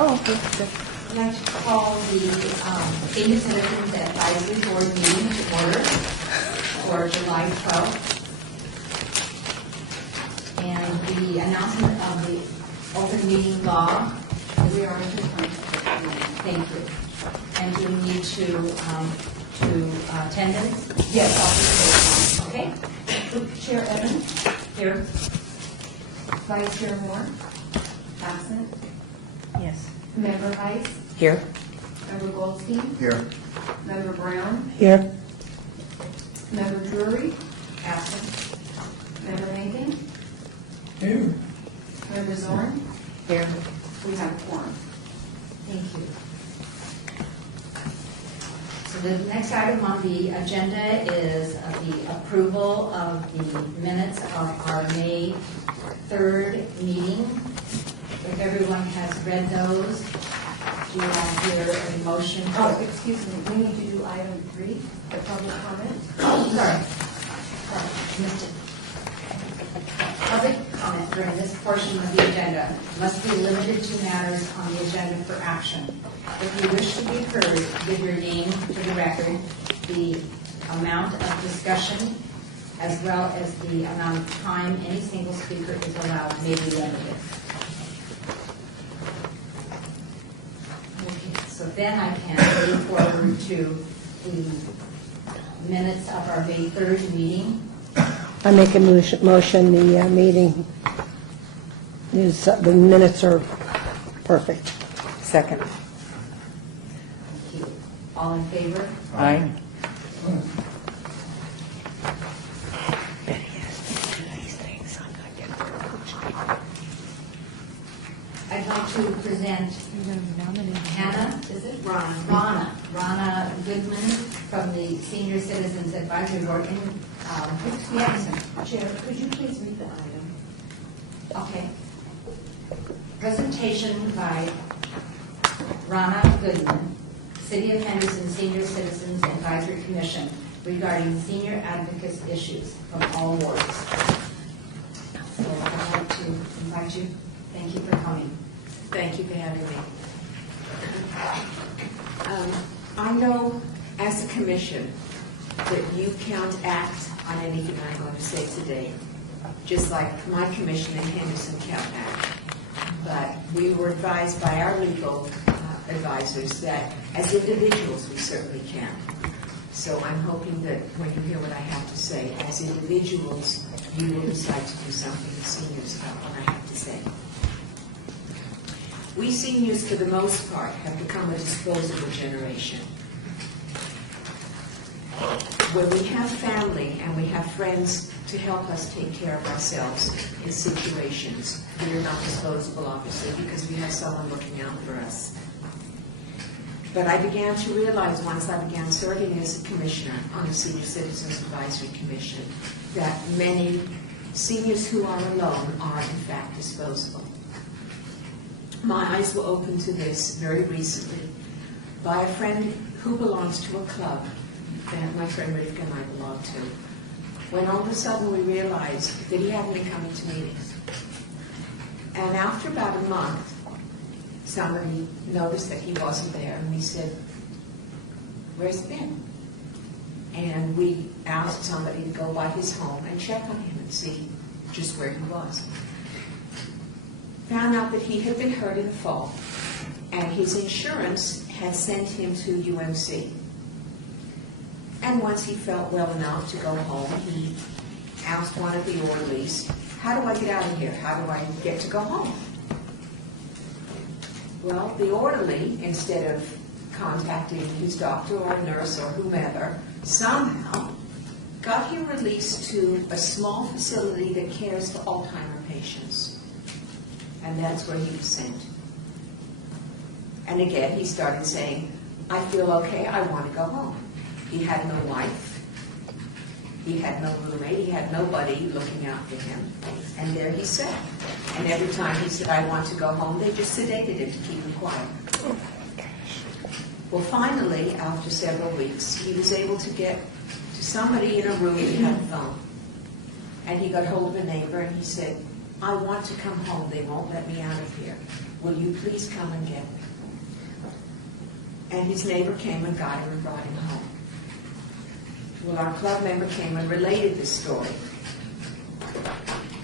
Oh, okay, good. I'd like to call the Senior Citizens Advisory Board meeting to order for July 12th. And the announcement of the open meeting law. We are in Thank you. And do we need to attendance? Yes, I'll be okay. Chair Evans, Here. Vice Chair Moore, absent. Yes. Member Heiss, Here. Member Goldstein, Here. Member Brown, Here. Member Drury, Absent. Member Mankin, Here. Member Zorn. Here. We have a quorum. Thank you. So the next item on the agenda is the approval of the minutes of our May 3rd meeting. If everyone has read those, do you want to hear a motion? Oh, excuse me, we need to do item 3, the public comment. Sorry. Missed it. Public comment during this portion of the agenda must be limited to matters on the agenda for action. If you wish to be heard, give your name to the record, the amount of discussion, as well as the amount of time any single speaker is allowed may be limited. Okay, so then I can move forward to the minutes of our May 3rd meeting. I make a motion, the meeting is, the minutes are perfect. Second. Thank you. All in favor? Aye. I'd like to present Hannah, is it? Rana Goodman from the Senior Citizens Advisory Board. And yes, Chair, could you please read the item? okay. Presentation by Rana Goodman, City of Henderson Senior Citizens Advisory Commission regarding senior advocates issues from all wards. So I'd like to invite you. Thank you for coming. Thank you for having me. I know as a commission that you can't act on anything I'm going to say today, just like my commission in Henderson can't act. But we were advised by our legal advisors that as individuals we certainly can. So I'm hoping that when you hear what I have to say, as individuals, you will decide to do something as seniors about what I have to say. We seniors, for the most part, have become a disposable generation. When we have family and we have friends to help us take care of ourselves in situations, we are not disposable, obviously, because we have someone looking out for us. But I began to realize once I began serving as a commissioner on the Senior Citizens Advisory Commission that many seniors who are alone are, in fact, disposable. My eyes were opened to this very recently by a friend who belongs to a club that my friend Rivka and I belong to, when all of a sudden we realized that he hadn't been coming to meetings. And after about a month, somebody noticed that he wasn't there, and we said, "Where's he been?" And we asked somebody to go by his home and check on him and see just where he was. Found out that he had been hurt in the fall, and his insurance had sent him to UMC. And once he felt well enough to go home, he asked one of the orderlies, "How do I get out of here? How do I get to go home?" Well, the orderly, instead of contacting his doctor or nurse or whomever, somehow got him released to a small facility that cares for Alzheimer patients. And that's where he was sent. And again, he started saying, "I feel okay, I want to go home." He had no wife, he had no roommate, he had nobody looking out for him. And there he sat. And every time he said, "I want to go home," they just sedated him to keep him quiet. Well, finally, after several weeks, he was able to get to somebody in a room that had a phone. And he got hold of a neighbor and he said, "I want to come home. They won't let me out of here." will you please come and get me? And his neighbor came and got him and brought him home. Well, our club member came and related this story.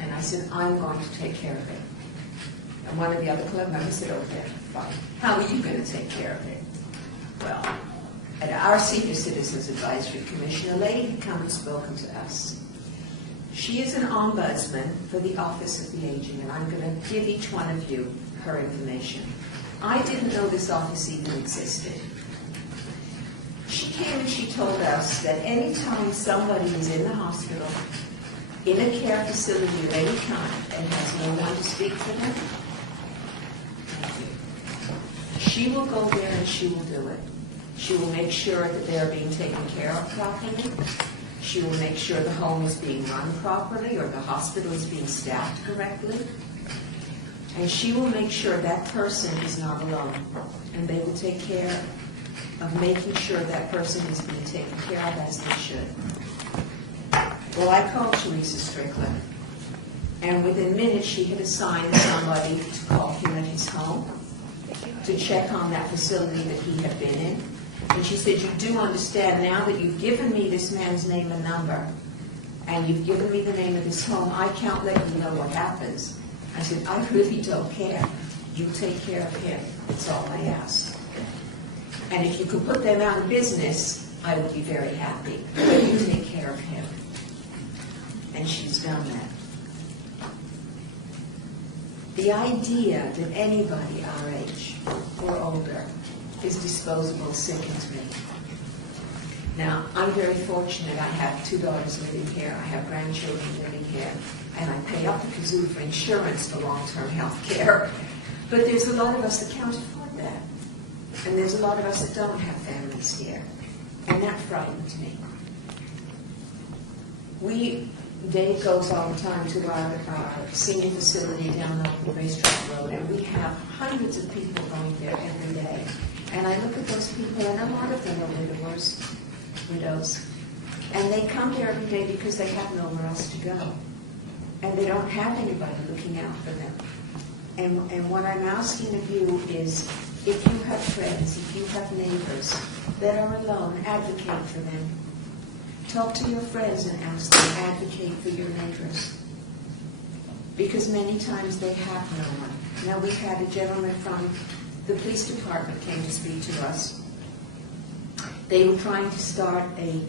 And I said, I'm going to take care of it. And one of the other club members said, okay, fine. How are you going to take care of it? Well, at our Senior Citizens Advisory Commission, a lady had come and spoken to us. She is an ombudsman for the Office of the Aging, and I'm going to give each one of you her information. I didn't know this office even existed. She came and she told us that any time somebody is in the hospital, in a care facility of any kind, and has no one to speak for them, she will go there and she will do it. She will make sure that they are being taken care of properly. She will make sure the home is being run properly or the hospital is being staffed correctly. And she will make sure that person is not alone. And they will take care of making sure that person is being taken care of as they should. Well, I called Teresa Strickland. And within minutes, she had assigned somebody to call him at his home to check on that facility that he had been in. And she said, you do understand now that you've given me this man's name and number, and you've given me the name of his home, I can't let you know what happens. I said, I really don't care. You take care of him. That's all I ask. And if you could put them out of business, I would be very happy. But you take care of him. And she's done that. The idea that anybody our age or older is disposable sickens me. Now, I'm very fortunate. I have 2 daughters living here. I have grandchildren living here. And I pay up the kazoo for insurance for long-term health care. But there's a lot of us that can't afford that. And there's a lot of us that don't have families here. And that frightens me. Dave goes all the time to our senior facility down on the Racetrack Road, and we have hundreds of people going there every day. And I look at those people, and a lot of them are widows. And they come there every day because they have nowhere else to go. And they don't have anybody looking out for them. And what I'm asking of you is, if you have friends, if you have neighbors that are alone, advocate for them. Talk to your friends and ask them, advocate for your neighbors. Because many times they have no one. Now, we've had a gentleman from the police department came to speak to us. They were trying to start a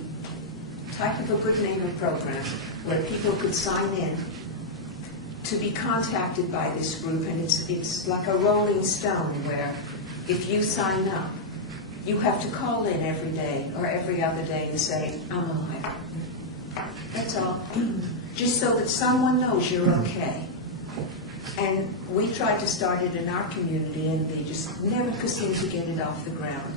type of a good neighbor program where people could sign in to be contacted by this group, and it's like a rolling stone where if you sign up, you have to call in every day or every other day and say, I'm all right. That's all. Just so that someone knows you're okay. And we tried to start it in our community, and they just never could seem to get it off the ground.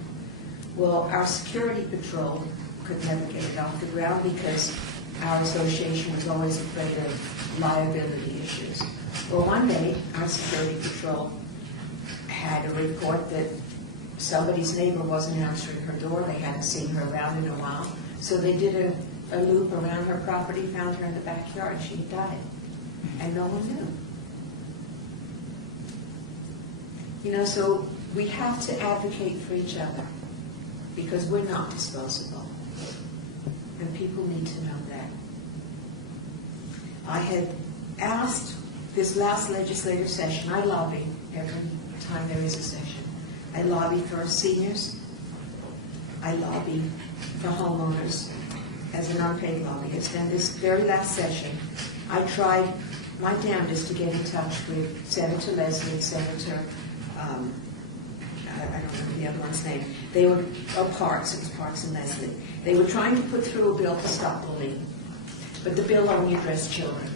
Well, our security patrol could never get it off the ground because our association was always afraid of liability issues. Well, one day, our security patrol had a report that somebody's neighbor wasn't answering her door. They hadn't seen her around in a while. So they did a loop around her property, found her in the backyard. She had died. And no one knew. You know, so we have to advocate for each other because we're not disposable. And people need to know that. I had asked this last legislative session, I lobby every time there is a session. I lobby for seniors. I lobby for homeowners as an unpaid lobbyist. And this very last session, I tried my damnedest to get in touch with Senator Leslie and Senator, I don't remember the other one's name. They were, Parks, it was Parks and Leslie. They were trying to put through a bill to stop bullying, but the bill only addressed children.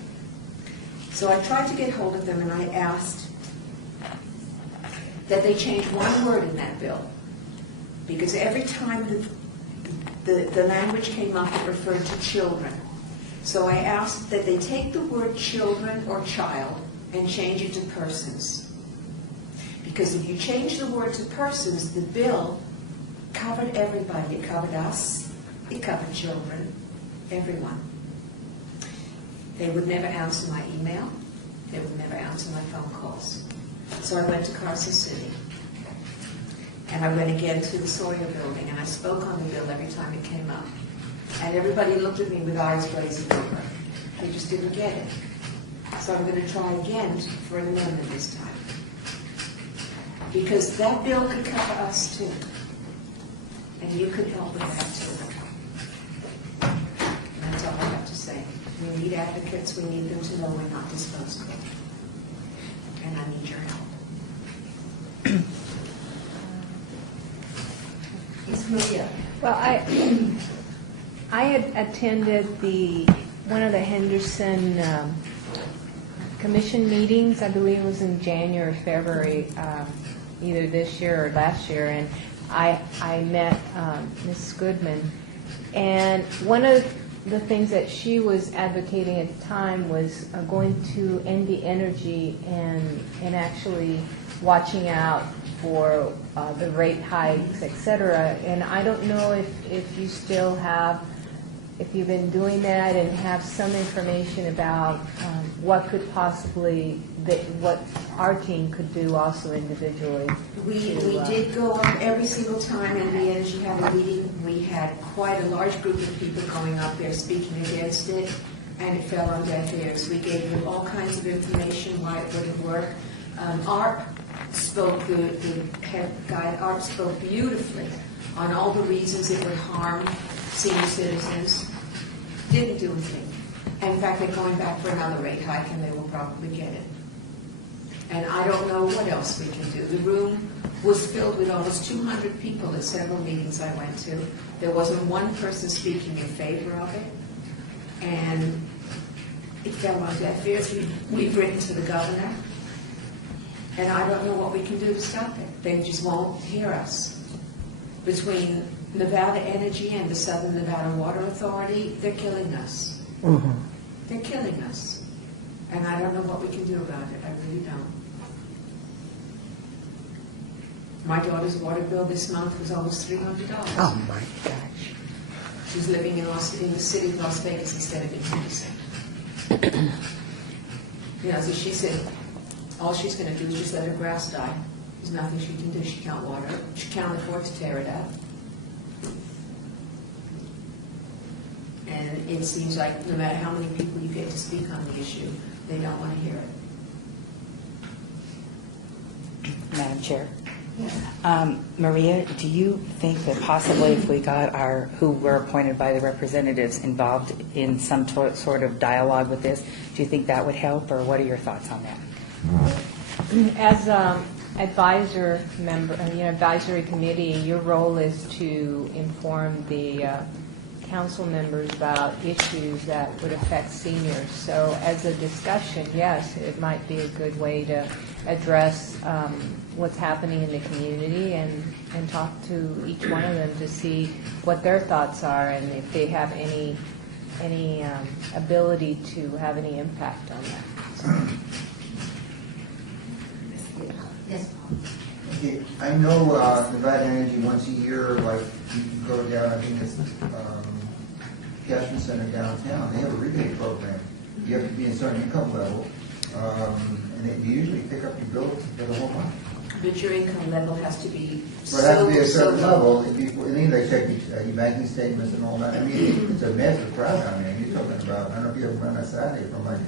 So I tried to get hold of them, and I asked that they change one word in that bill, because every time the language came up, it referred to children. So I asked that they take the word children or child and change it to persons. Because if you change the word to persons, the bill covered everybody. It covered us, it covered children, everyone. They would never answer my email. They would never answer my phone calls. So I went to Carson City. And I went again to the Sawyer building, and I spoke on the bill every time it came up. And everybody looked at me with eyes glazing over. They just didn't get it. So I'm going to try again for an amendment this time. Because that bill could cover us too. And you could help with that too. And that's all I have to say. We need advocates. We need them to know we're not disposable. And I need your help. Ms. Maria? Well, I had attended one of the Henderson Commission meetings. I believe it was in January or February, either this year or last year, and I met Ms. Goodman. And one of the things that she was advocating at the time was going to NV Energy and actually watching out for the rate hikes, et cetera. And I don't know if you still have, if you've been doing that and have some information about what could possibly, what our team could do also individually. We did go up every single time NV Energy had a meeting. We had quite a large group of people going up there speaking against it, and it fell on deaf ears. We gave them all kinds of information why it wouldn't work. Art spoke, the head guy, Art spoke beautifully on all the reasons it would harm senior citizens. Didn't do anything. In fact, they're going back for another rate hike, and they will probably get it. And I don't know what else we can do. The room was filled with almost 200 people at several meetings I went to. There wasn't one person speaking in favor of it. And it fell on deaf ears. We've written to the governor. And I don't know what we can do to stop it. They just won't hear us. Between Nevada Energy and the Southern Nevada Water Authority, they're killing us. Mm-hmm. They're killing us. And I don't know what we can do about it. I really don't. My daughter's water bill this month was almost $300. Oh, my gosh. She's living in the city of Las Vegas instead of in Henderson. So she said, all she's going to do is just let her grass die. There's nothing she can do. She can't water it. She can't afford to tear it up. And it seems like no matter how many people you get to speak on the issue, they don't want to hear it. Madam Chair. Maria, do you think that possibly if we got who were appointed by the representatives involved in some sort of dialogue with this, do you think that would help, or what are your thoughts on that? As advisor member, advisory committee, your role is to inform the council members about issues that would affect seniors. So as a discussion, yes, it might be a good way to address what's happening in the community and talk to each one of them to see what their thoughts are and if they have any ability to have any impact on that. Yes, Paul. Okay, I know Nevada Energy once a year, like you can go down, I think it's Cashman Center downtown, they have a rebate program. You have to be in a certain income level, and they usually pick up your bill for the whole month. But your income level has to be So it has to be a certain low. level, and then they check your banking statements and all that. I mean, it's a massive crowd down there. You're talking about, I don't know if you ever run on Saturday from like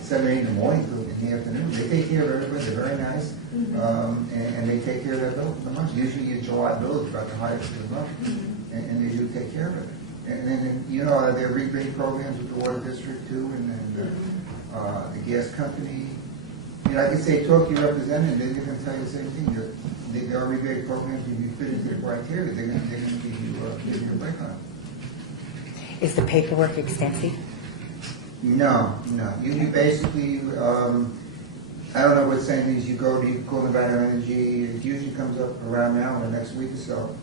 7 or 8 in the morning to in the afternoon. They take care of everybody, they're very nice, and they take care of their bill for the month. Usually your July bill is about the highest of the month, and they do take care of it. And then, there are rebate programs with the water district too, and then the gas company. I can say, talk to your representative, they're going to tell you the same thing. There are rebate programs, if you fit into the criteria, they're going to give you a break on it. Is the paperwork extensive? No. You basically, I don't know what saying is. You call Nevada Energy. It usually comes up around now in the next week or so.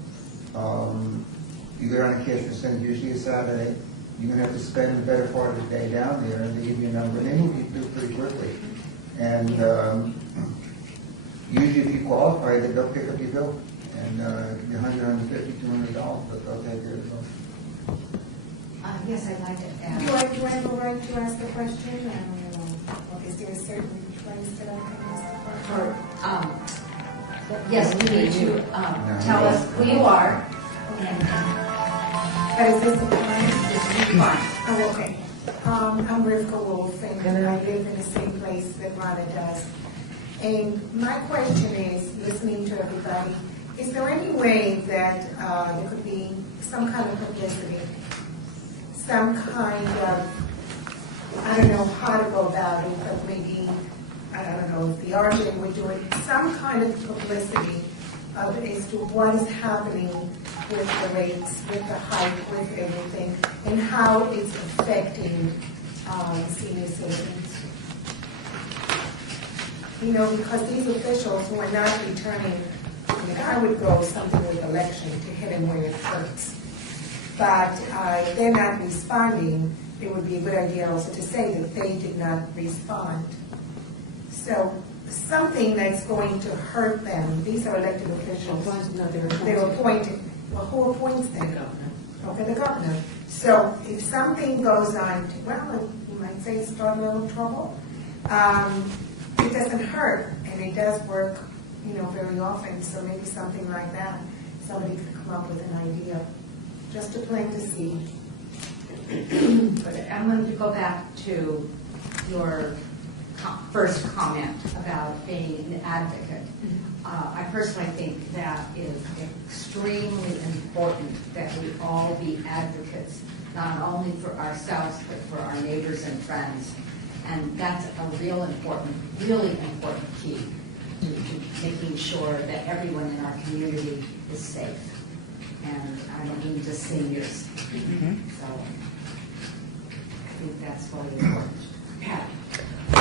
You go down to Cashman Center, usually a Saturday. You're going to have to spend the better part of the day down there, and they give you a number, and they move you through pretty quickly. And usually, if you qualify, they'll pick up your bill, and it could be $100, $150, $200, but they'll take care of the bill. Yes, I'd like to add. Do I have a right to ask a question? Is there a certain place that I can ask the Yes, you need to tell us who you are and Is this the time? this is your fine. Oh, okay. I'm Rivka Wolf, and I live in the same place that Rhonda does. And my question is, listening to everybody, is there any way that there could be some kind of publicity, some kind of, I don't know how to go about it, but maybe, I don't know, if the RJ would do it, some kind of publicity as to what is happening with the rates, with the hike, with everything, and how it's affecting senior citizens. You know, because these officials who are not returning, I mean, I would go something with election to hit them where it hurts. But if they're not responding, it would be a good idea also to say that they did not respond. So something that's going to hurt them, these are elected officials. No, They're appointed. Well, who appoints them? The governor. Okay, the governor. So if something goes on, well, you might say start a little trouble, it doesn't hurt, and it does work, you know, very often. So maybe something like that, somebody could come up with an idea, just to plant the seed. But I'm going to go back to your first comment about being an advocate. I personally think that is extremely important that we all be advocates, not only for ourselves, but for our neighbors and friends. And that's a really important key to making sure that everyone in our community is safe. And I don't mean just seniors. So I think that's really important. Pat?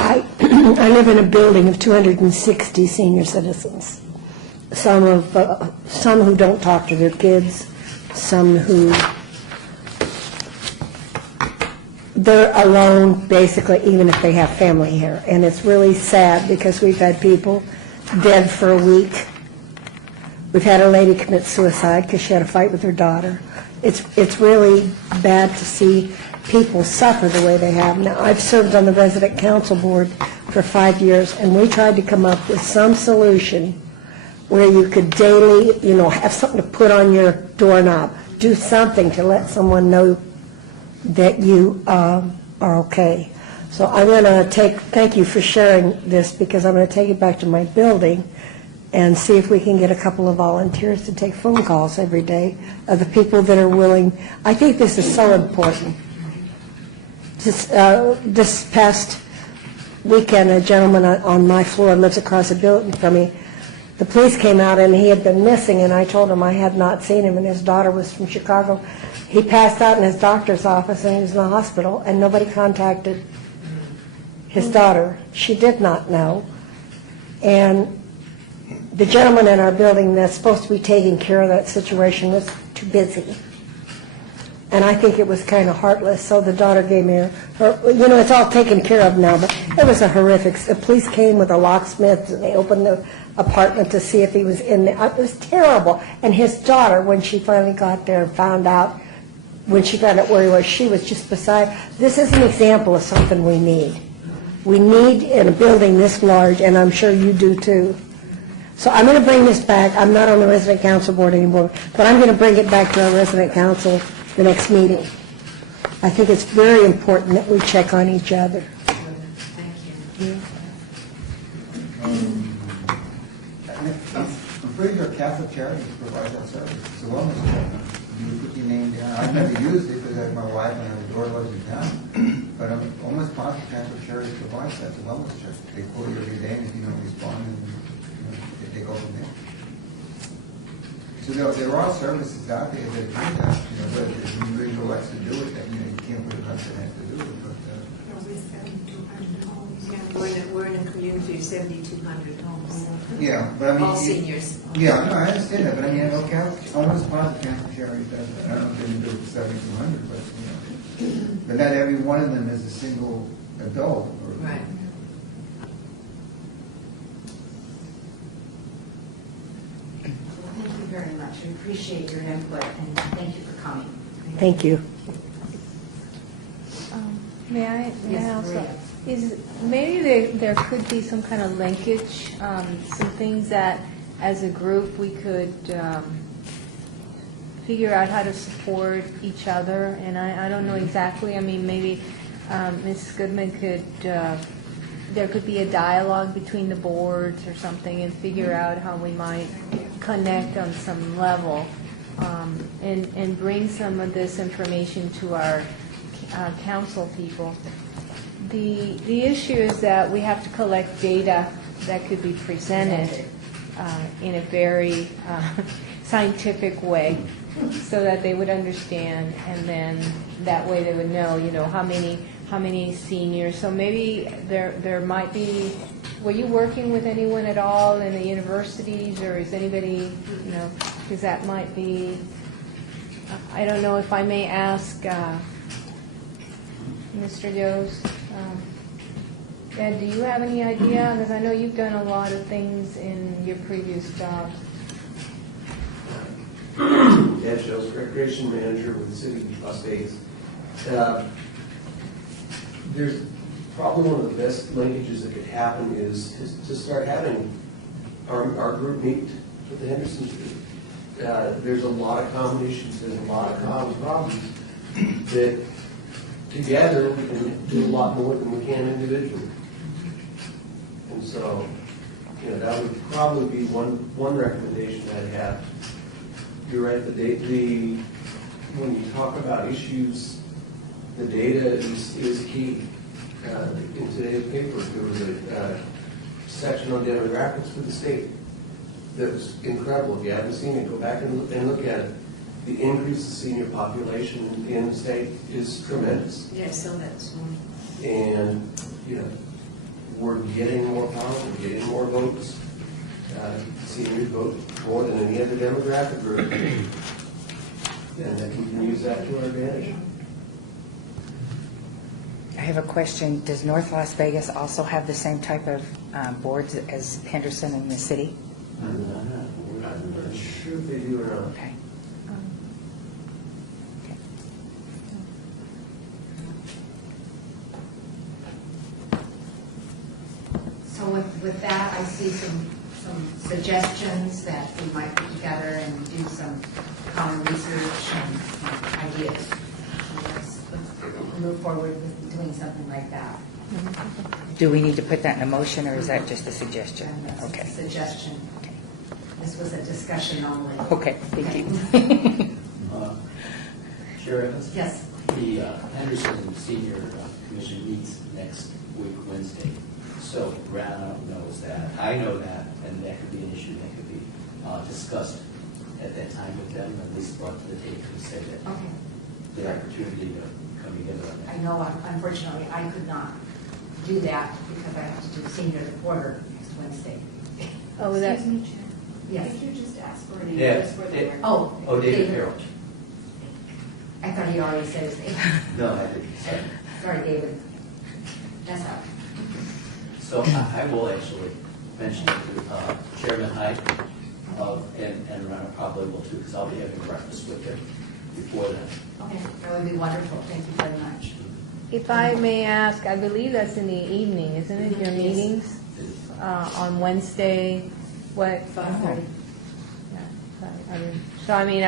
I live in a building of 260 senior citizens. Some who don't talk to their kids, some who they're alone basically, even if they have family here. And it's really sad because we've had people dead for a week. We've had a lady commit suicide because she had a fight with her daughter. It's really bad to see people suffer the way they have. Now, I've served on the resident council board for 5 years, and we tried to come up with some solution where you could daily, you know, have something to put on your doorknob, do something to let someone know that you are okay. So I'm going to thank you for sharing this, because I'm going to take it back to my building and see if we can get a couple of volunteers to take phone calls every day of the people that are willing. I think this is so important. This past weekend, a gentleman on my floor lives across the building from me. The police came out and he had been missing, and I told him I had not seen him, and his daughter was from Chicago. He passed out in his doctor's office and he was in the hospital, and nobody contacted his daughter. She did not know. And the gentleman in our building that's supposed to be taking care of that situation was too busy. And I think it was kind of heartless, so the daughter gave me her, you know, it's all taken care of now, but it was a horrific. The police came with a locksmith, and they opened the apartment to see if he was in there. It was terrible. And his daughter, when she finally got there and found out, when she found out where he was, she was just beside. This is an example of something we need. We need in a building this large, and I'm sure you do too. So I'm going to bring this back. I'm not on the resident council board anymore, but I'm going to bring it back to our resident council the next meeting. I think it's very important that we check on each other. Thank you. I'm pretty sure Catholic Charities provides that service. It's a wellness program. You put your name down. I've never used it because I have my wife and I have a daughter lives in town. But I'm almost positive Catholic Charities provides that. It's a wellness check. They call you every day, and if you don't respond, and, you know, they go from there. So there are services out there that do that. You know, but if you really likes to do it, then, you know, you can't put it on to do it. But Yeah, we're in a community of 7,200 homes. yeah, but I mean, All seniors. Yeah, no, I understand that, but I mean, okay, almost positive Catholic Charities does that. I don't know if they can do it for 7,200, but, you know. But not every one of them is a single adult. Right. Thank you very much. We appreciate your input, and thank you for coming. Thank you. May I Yes, also? Maria. Is, maybe there could be some kind of linkage, some things that, as a group, we could figure out how to support each other, and I don't know exactly, I mean, maybe Mrs. Goodman could, there could be a dialogue between the boards or something, and figure out how we might connect on some level, and bring some of this information to our council people. The issue is that we have to collect data that could be presented in a very scientific way, so that they would understand, and then that way they would know, how many seniors. So maybe there might be. Were you working with anyone at all in the universities, or is anybody, because that might be. I don't know if I may ask Mr. Yost. Ed, do you have any idea? Because I know you've done a lot of things in your previous jobs. Ed Yost, Recreation Manager with the City of Las Vegas. There's probably one of the best linkages that could happen is to start having our group meet with the Henderson group. There's a lot of combinations, there's a lot of common problems that together we can do a lot more than we can individually. And so, that would probably be one recommendation I'd have. You're right, when you talk about issues, the data is key. In today's paper, there was a section on demographics for the state that was incredible. If you haven't seen it, go back and look at it. The increase in senior population in the state is tremendous. Yeah, I saw that this morning. And, we're getting more power, we're getting more votes. Seniors vote more than any other demographic group. And that we can use that to our advantage. I have a question. Does North Las Vegas also have the same type of boards as Henderson in the city? I'm not sure if they do or not. Okay. So with that, I see some suggestions that we might put together and do some common research and ideas. Let's move forward with doing something like that. Do we need to put that in a motion, or is that just a suggestion? And that's Okay. a suggestion. Okay. This was a discussion only. Okay, thank you. Chair Evans? Yes. The Henderson Senior Commission meets next week, Wednesday. So Rana knows that, I know that, and that could be an issue that could be discussed at that time with them, at least brought to the table and say that Okay. the opportunity to come together on that. I know, unfortunately, I could not do that because I have to do senior reporter next Wednesday. Oh, that. Excuse me, Chair. Yes. Could you just ask for a name Yeah. just for the record? Oh. David Farrell. I thought he already said his name. No, I didn't. Sorry. Sorry, David. That's all. So I will actually mention it to Chairman Hyde, and Rana probably will too, because I'll be having breakfast with him before then. Okay, that would be wonderful. Thank you very much. If I may ask, I believe that's in the evening, isn't it, your meetings? On Wednesday, what? 5:30. So, I mean,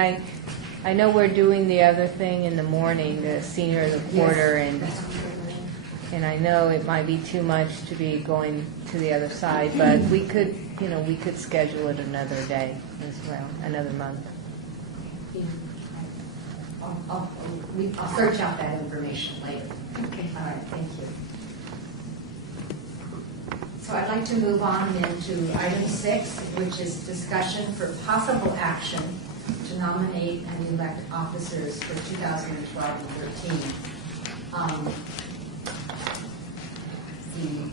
I know we're doing the other thing in the morning, the senior reporter, and I know it might be too much to be going to the other side, but we could schedule it another day as well, another month. I'll search out that information later. Okay. All right, thank you. So I'd like to move on then to item 6, which is discussion for possible action to nominate and elect officers for 2012 and 13.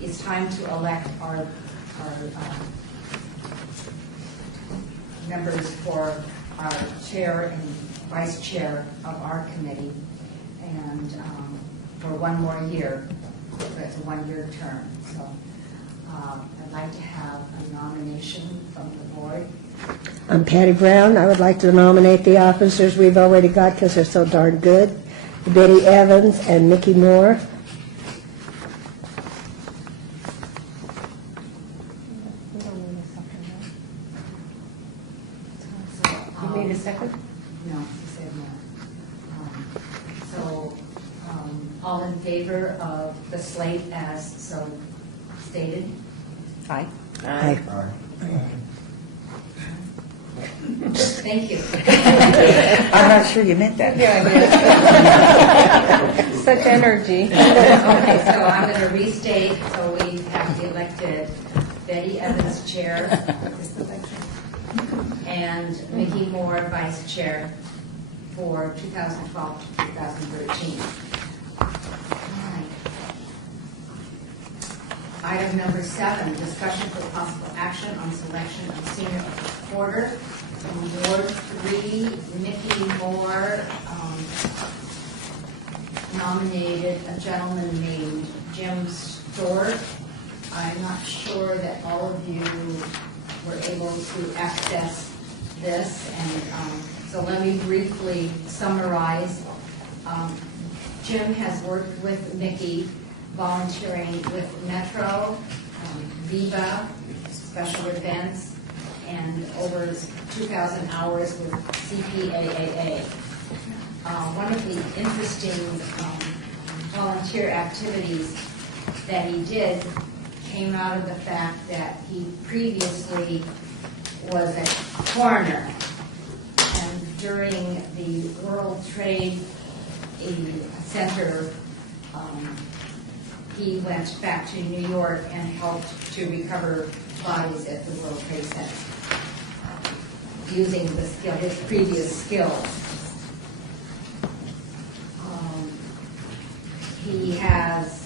It's time to elect our members for our chair and vice chair of our committee, and for one more year. It's a one-year term. So I'd like to have a nomination from the board. I'm Patty Brown. I would like to nominate the officers we've already got because they're so darn good. Betty Evans and Mickey Moore. need a second? No, he said no. So, all in favor of the slate as so stated? Aye. Aye. Thank you. I'm not sure you meant that. Such energy. Okay, so I'm going to restate, so we have elected Betty Evans chair, and Mickey Moore vice chair for 2012 to 2013. All right. Item number 7, discussion for possible action on selection of senior of the quarter. In Ward 3, Mickey Moore nominated a gentleman named Jim Stewart. I'm not sure that all of you were able to access this, and so let me briefly summarize. Jim has worked with Mickey, volunteering with Metro, Viva, special events, and over 2,000 hours with CPAAA. One of the interesting volunteer activities that he did came out of the fact that he previously was a coroner, and during the World Trade Center, he went back to New York and helped to recover bodies at the World Trade Center, using his previous skills. He has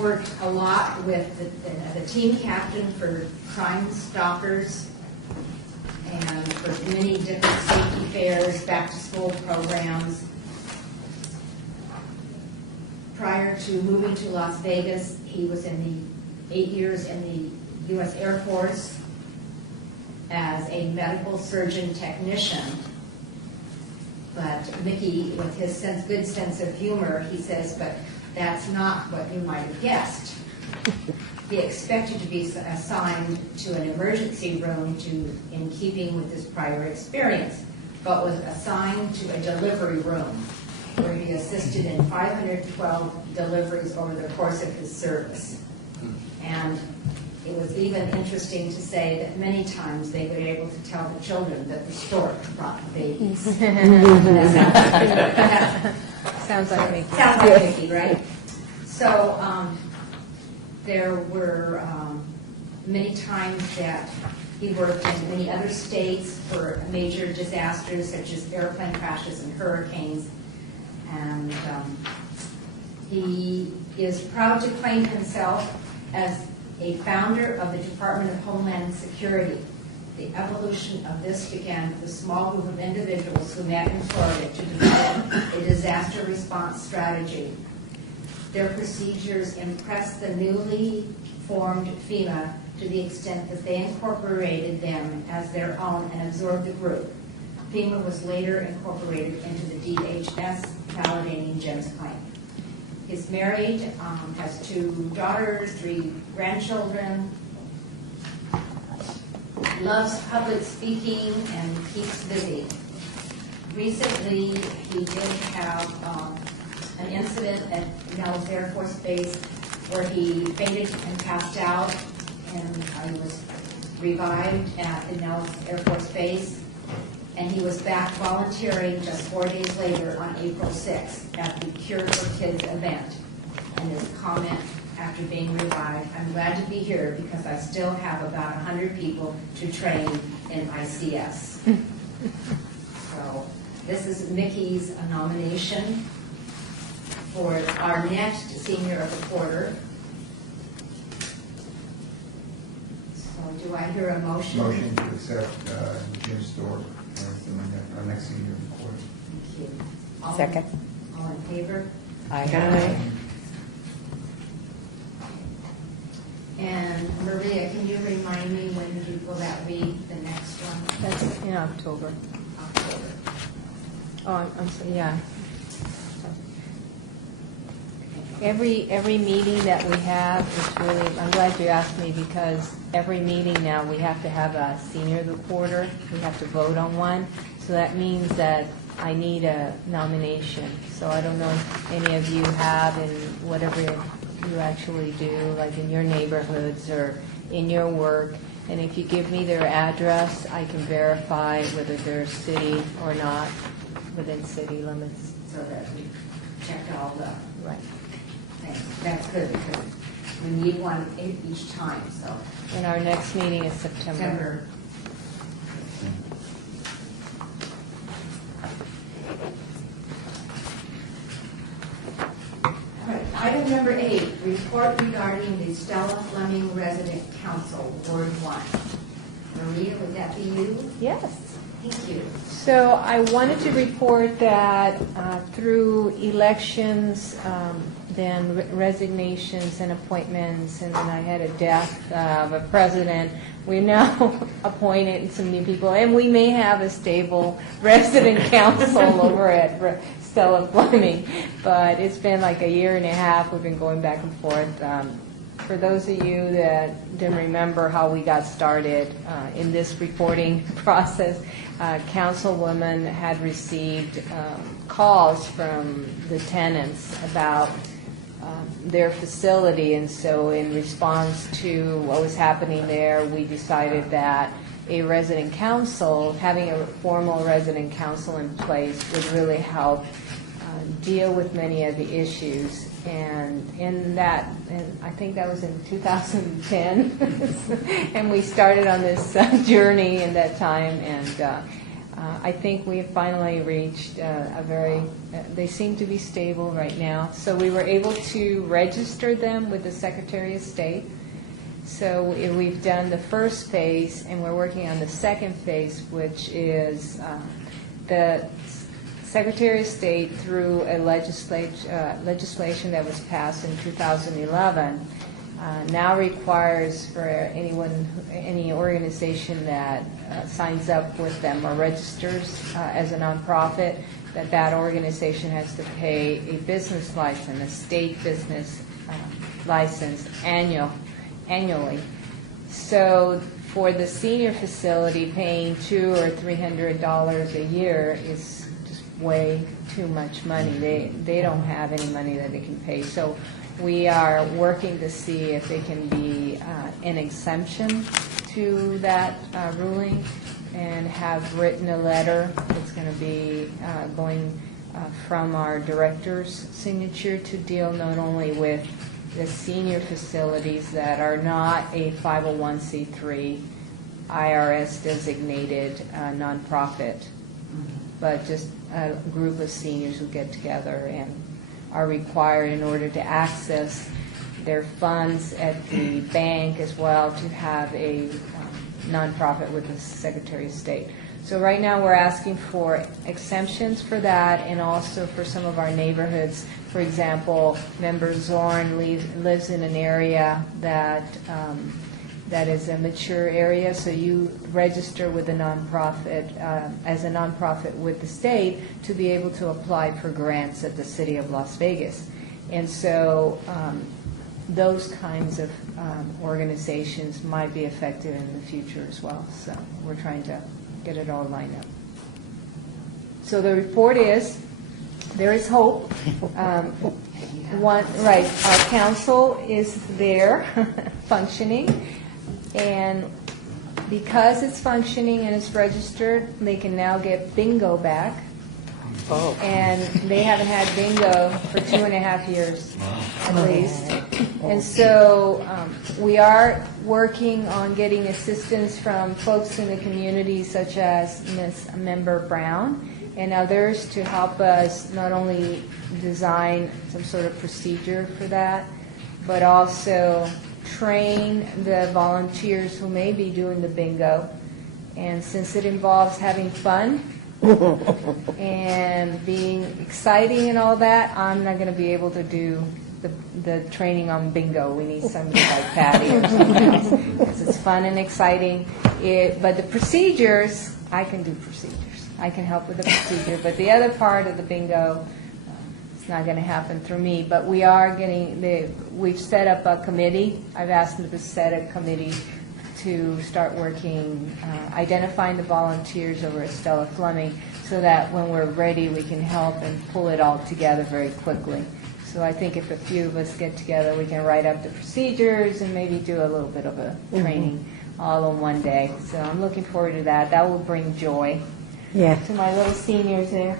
worked a lot with the team captain for Crime Stoppers and for many different safety fairs, back-to-school programs. Prior to moving to Las Vegas, he was in the 8 years in the U.S. Air Force as a medical surgeon technician. But Mickey, with his good sense of humor, he says, but that's not what you might have guessed. He expected to be assigned to an emergency room in keeping with his prior experience, but was assigned to a delivery room where he assisted in 512 deliveries over the course of his service. And it was even interesting to say that many times they were able to tell the children that the stork brought the babies. Sounds like me. Sounds like Mickey, right? So there were many times that he worked in many other states for major disasters such as airplane crashes and hurricanes. And he is proud to claim himself as a founder of the Department of Homeland Security. The evolution of this began with a small group of individuals who met in Florida to develop a disaster response strategy. Their procedures impressed the newly formed FEMA to the extent that they incorporated them as their own and absorbed the group. FEMA was later incorporated into the DHS, validating Jim's claim. He's married, has 2 daughters, 3 grandchildren, loves public speaking, and keeps busy. Recently, he did have an incident at Nellis Air Force Base where he fainted and passed out, and he was revived at the Nellis Air Force Base. And he was back volunteering just 4 days later on April 6th at the Cure for Kids event. And his comment after being revived, I'm glad to be here because I still have about 100 people to train in ICS. So this is Mickey's nomination for our next Senior of the Quarter. So do I hear a motion? Motion to accept Jim Stewart as our next senior of the quarter. Thank you. Second. All in favor? Aye. And Maria, can you remind me when will that be, the next one? That's in October. October. Oh, I'm sorry, yeah. Every meeting that we have is really, I'm glad you asked me, because every meeting now, we have to have a senior reporter. We have to vote on one. So that means that I need a nomination. So I don't know if any of you have, in whatever you actually do, like in your neighborhoods or in your work. And if you give me their address, I can verify whether they're city or not, within city limits. So that we checked all the Right. things. That's good, because we need one each time, so. And our next meeting is September. September. All right, item number 8, report regarding the Stella Fleming Resident Council, Ward 1. Maria, would that be you? Yes. Thank you. So I wanted to report that through elections, then resignations and appointments, and then I had a death of a president. We now appointed some new people, and we may have a stable resident council over at Stella Fleming. But it's been like a year and a half. We've been going back and forth. For those of you that didn't remember how we got started in this reporting process, Councilwoman had received calls from the tenants about their facility, and so in response to what was happening there, we decided that a resident council, having a formal resident council in place, would really help deal with many of the issues. And in that, and I think that was in 2010, and we started on this journey in that time, and I think we have finally reached a very, they seem to be stable right now. So we were able to register them with the Secretary of State. So we've done the first phase, and we're working on the second phase, which is the Secretary of State, through a legislation that was passed in 2011, now requires for any organization that signs up with them or registers as a nonprofit, that organization has to pay a business license, a state business license annually. So for the senior facility, paying $200 or $300 a year is way too much money. They don't have any money that they can pay. So we are working to see if they can be an exemption to that ruling, and have written a letter. It's going to be going from our director's signature to deal not only with the senior facilities that are not a 501c3 IRS designated nonprofit, but just a group of seniors who get together and are required, in order to access their funds at the bank as well, to have a nonprofit with the Secretary of State. So right now we're asking for exemptions for that, and also for some of our neighborhoods. For example, Member Zorn lives in an area that that is a mature area, so you register with a nonprofit, as a nonprofit with the state, to be able to apply for grants at the City of Las Vegas. And so those kinds of organizations might be affected in the future as well. So we're trying to get it all lined up. So the report is, there is hope. Our council is there, functioning. And because it's functioning and it's registered, they can now get bingo back. Oh. And they haven't had bingo for 2.5 years at least. And so we are working on getting assistance from folks in the community, such as Ms. Member Brown and others, to help us not only design some sort of procedure for that, but also train the volunteers who may be doing the bingo. And since it involves having fun and being exciting and all that, I'm not going to be able to do the training on bingo. We need somebody like Patty or someone else, because it's fun and exciting. But the procedures, I can do procedures. I can help with the procedure. But the other part of the bingo, It's not going to happen through me, but we are we've set up a committee. I've asked them to set a committee to start working, identifying the volunteers over at Stella Fleming, so that when we're ready, we can help and pull it all together very quickly. So I think if a few of us get together, we can write up the procedures and maybe do a little bit of a training all in one day. So I'm looking forward to that. That will bring joy Yeah. to my little seniors there.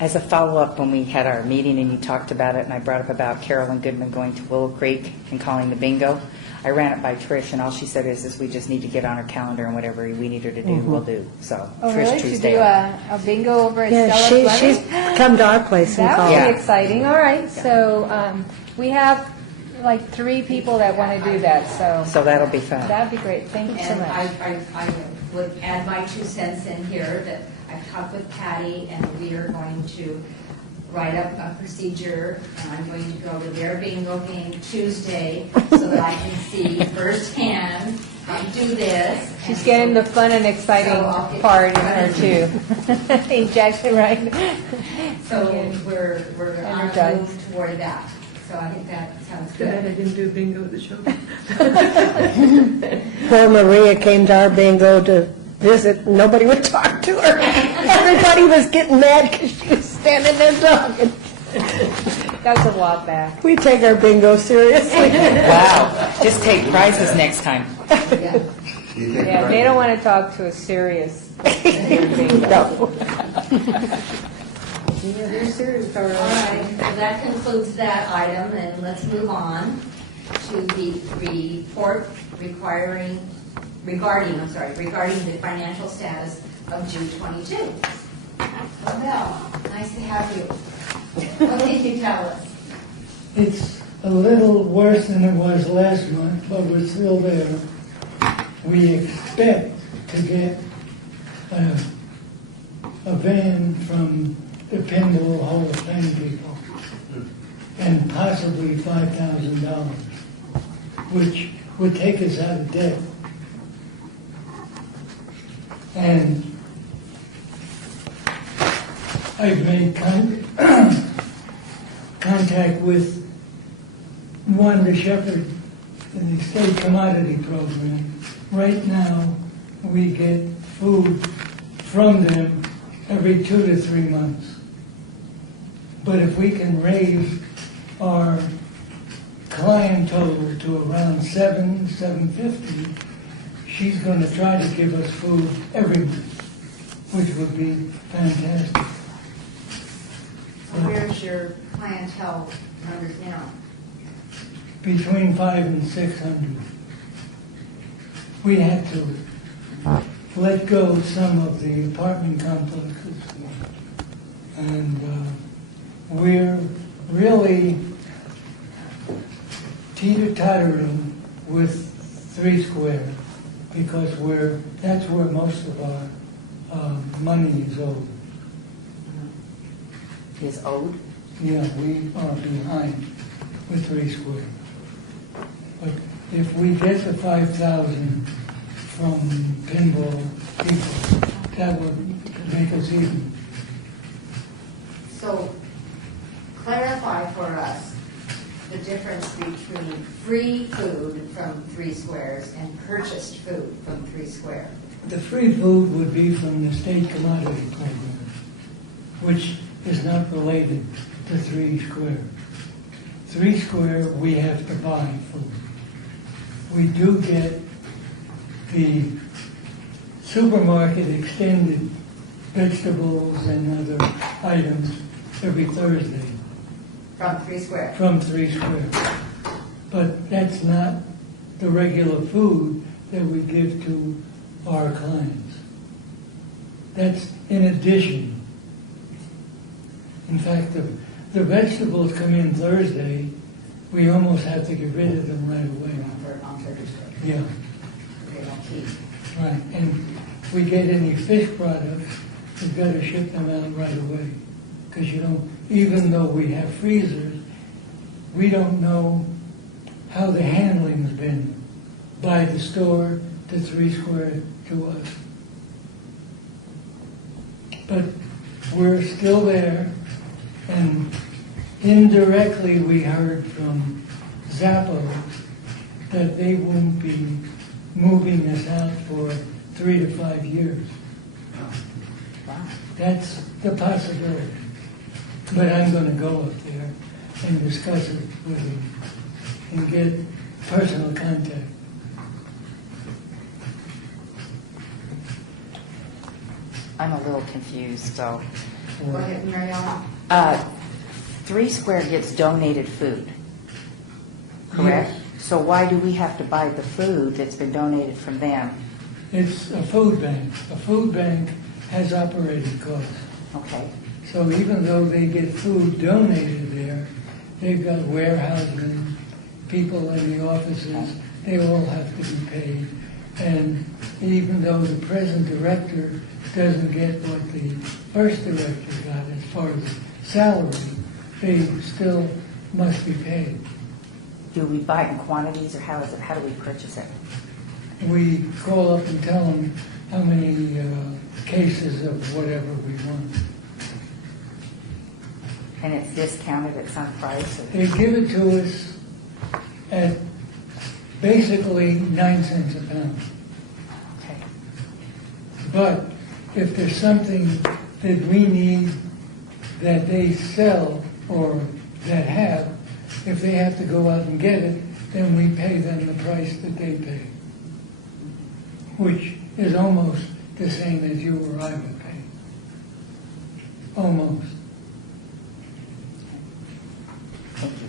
As a follow-up, when we had our meeting and you talked about it, and I brought up about Carolyn Goodman going to Willow Creek and calling the bingo, I ran it by Trish, and all she said is we just need to get on her calendar, and whatever we need her to do, we'll do. So Oh, Trish really? To Tuesday. do a bingo over at Yeah, Stella she's Fleming? come to our place and That would called. Yeah. be exciting. All right, so we have like 3 people that want to do that, So that'll be fun. that'd be great. Thank you so And much. I would add my 2 cents in here, that I've talked with Patty, and we are going to write up a procedure, and I'm going to go to their bingo game Tuesday, so that I can see firsthand how to do this. She's And getting so- the fun and exciting So I'll get- part in her too. Exactly right. So we're on a Energized. move toward that. So I think that sounds Too bad I good. didn't do bingo at the show. Poor Maria came to our bingo to visit, nobody would talk to her. Everybody was getting mad because she was standing there talking. That was a while back. We take our bingo seriously. Wow. Just take prizes next time. Yeah. You take Yeah, the- they don't want to talk to a serious bingo. No. Yeah, they're serious, all All right. right, so that concludes that item, and let's move on to the report regarding the financial status of June 22. Well, nice to have you. What can you tell us? It's a little worse than it was last month, but we're still there. We expect to get a van from the Pinball Hall of Fame people, and possibly $5,000, which would take us out of debt. And I've made contact with Wanda Shepherd in the State Commodity Program. Right now, we get food from them every 2 to 3 months. But if we can raise our client total to around 750, she's going to try to give us food every month, which would be fantastic. Where's your clientele numbers now? Between 500 and 600. We had to let go of some of the apartment complexes, and we're really teeter-tottering with 3 Square, because that's where most of our money is owed. Is owed? Yeah, we are behind with 3 Square. But if we get the 5,000 from pinball people, that would make us even. So clarify for us the difference between free food from 3 Squares and purchased food from 3 Square. The free food would be from the State Commodity Program, which is not related to 3 Square. 3 Square, we have to buy food. We do get the supermarket extended vegetables and other items every Thursday From 3 Square. from 3 Square. But that's not the regular food that we give to our clients. That's in addition. In fact, the vegetables come in Thursday, we almost have to get rid of them right away. On Thursday. Yeah, They don't keep. right. And if we get any fish products, we've got to ship them out right away. Because even though we have freezers, we don't know how the handling's been by the store to 3 Square to us. But we're still there, And indirectly, we heard from Zappos that they won't be moving this out for 3 to 5 years. That's the possibility. But I'm going to go up there and discuss it with him and get personal contact. I'm a little confused, so. Go ahead, Mary Ellen. 3 Square gets donated food, correct? So why do we have to buy the food that's been donated from them? It's a food bank. A food bank has operating costs. Okay, So even though they get food donated there, they've got warehousing, people in the offices, they all have to be paid. And even though the present director doesn't get what the first director got as far as salary, they still must be paid. do we buy it in quantities, or how is it, how do we purchase it? We call up and tell them how many cases of whatever we want. And it's discounted at some price? Or- They give it to us at basically 9 cents a pound. Okay. But if there's something that we need that they sell or that have, if they have to go out and get it, then we pay them the price that they pay, which is almost the same as you or I would pay. Almost. Thank you.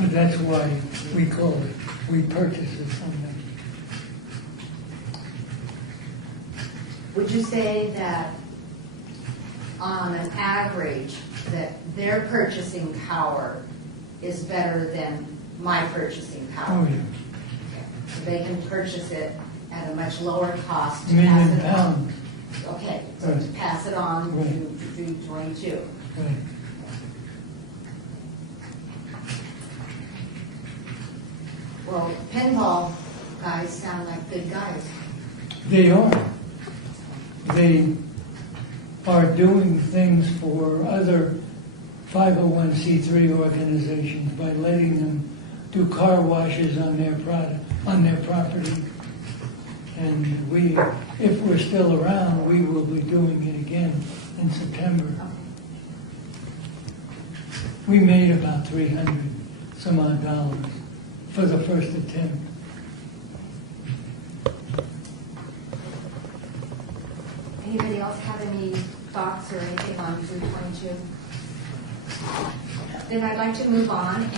But that's why we call it, we purchase it from them. Would you say that on an average, that their purchasing power is better than my purchasing power? Oh, yeah. So they can purchase it at a much lower cost to $1 pass million it on. pounds. Okay, so to Right. pass it on Right. to 22. Right. Well, pinball guys sound like good guys. They are. They are doing things for other 501c3 organizations by letting them do car washes on their property. And we, if we're still around, we will be doing it again in September. We made about 300 some odd dollars for the first attempt. Anybody else have any thoughts or anything on 322? Then I'd like to move on and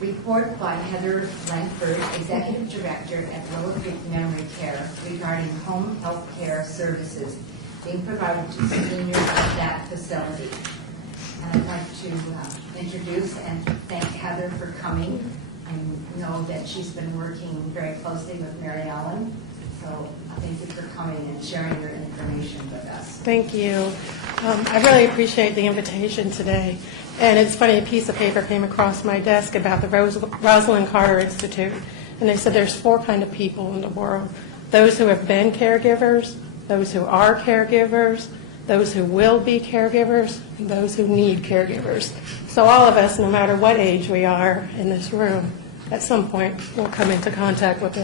report by Heather Langford, Executive Director at Willow Creek Memory Care regarding home health care services being provided to seniors at that facility. And I'd like to introduce and thank Heather for coming. I know that she's been working very closely with Mary Ellen, so thank you for coming and sharing your information with us. Thank you. I really appreciate the invitation today. And it's funny, a piece of paper came across my desk about the Rosalind Carter Institute. And they said there's 4 kinds of people in the world. Those who have been caregivers, those who are caregivers, those who will be caregivers, and those who need caregivers. So all of us, no matter what age we are in this room, at some point will come into contact with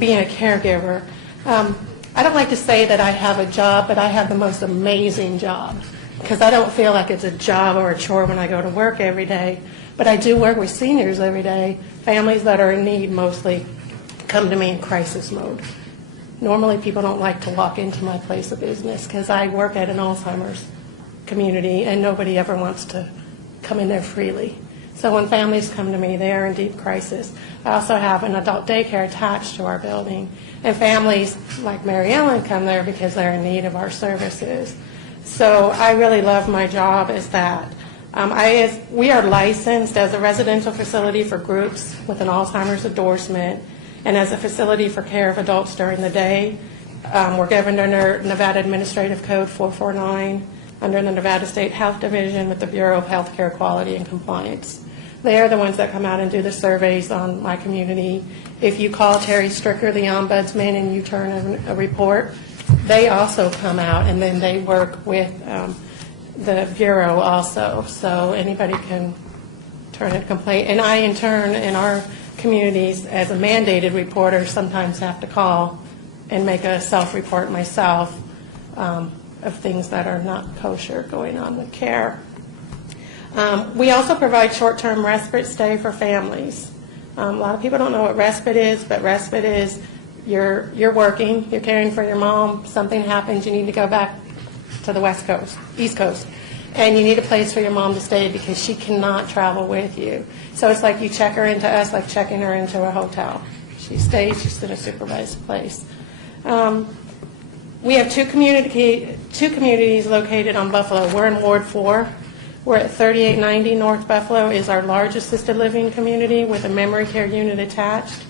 being a caregiver. I don't like to say that I have a job, but I have the most amazing job, because I don't feel like it's a job or a chore when I go to work every day. But I do work with seniors every day. Families that are in need mostly come to me in crisis mode. Normally, people don't like to walk into my place of business because I work at an Alzheimer's community and nobody ever wants to come in there freely. So when families come to me, they are in deep crisis. I also have an adult daycare attached to our building. And families like Mary Ellen come there because they're in need of our services. So I really love my job as that. We are licensed as a residential facility for groups with an Alzheimer's endorsement and as a facility for care of adults during the day. We're governed under Nevada Administrative Code 449, under the Nevada State Health Division with the Bureau of Healthcare Quality and Compliance. They are the ones that come out and do the surveys on my community. If you call Terry Stricker, the ombudsman, and you turn in a report, they also come out, and then they work with the Bureau also. So anybody can turn in a complaint. And I, in turn, in our communities, as a mandated reporter, sometimes have to call and make a self-report myself of things that are not kosher going on with care. We also provide short-term respite stay for families. A lot of people don't know what respite is, but respite is you're working, you're caring for your mom, something happens, you need to go back to the West Coast, East Coast, and you need a place for your mom to stay because she cannot travel with you. So it's like you check her into us, like checking her into a hotel. She stays just in a supervised place. We have two communities located on Buffalo. We're in Ward 4. We're at 3890 North Buffalo is our large assisted living community with a memory care unit attached.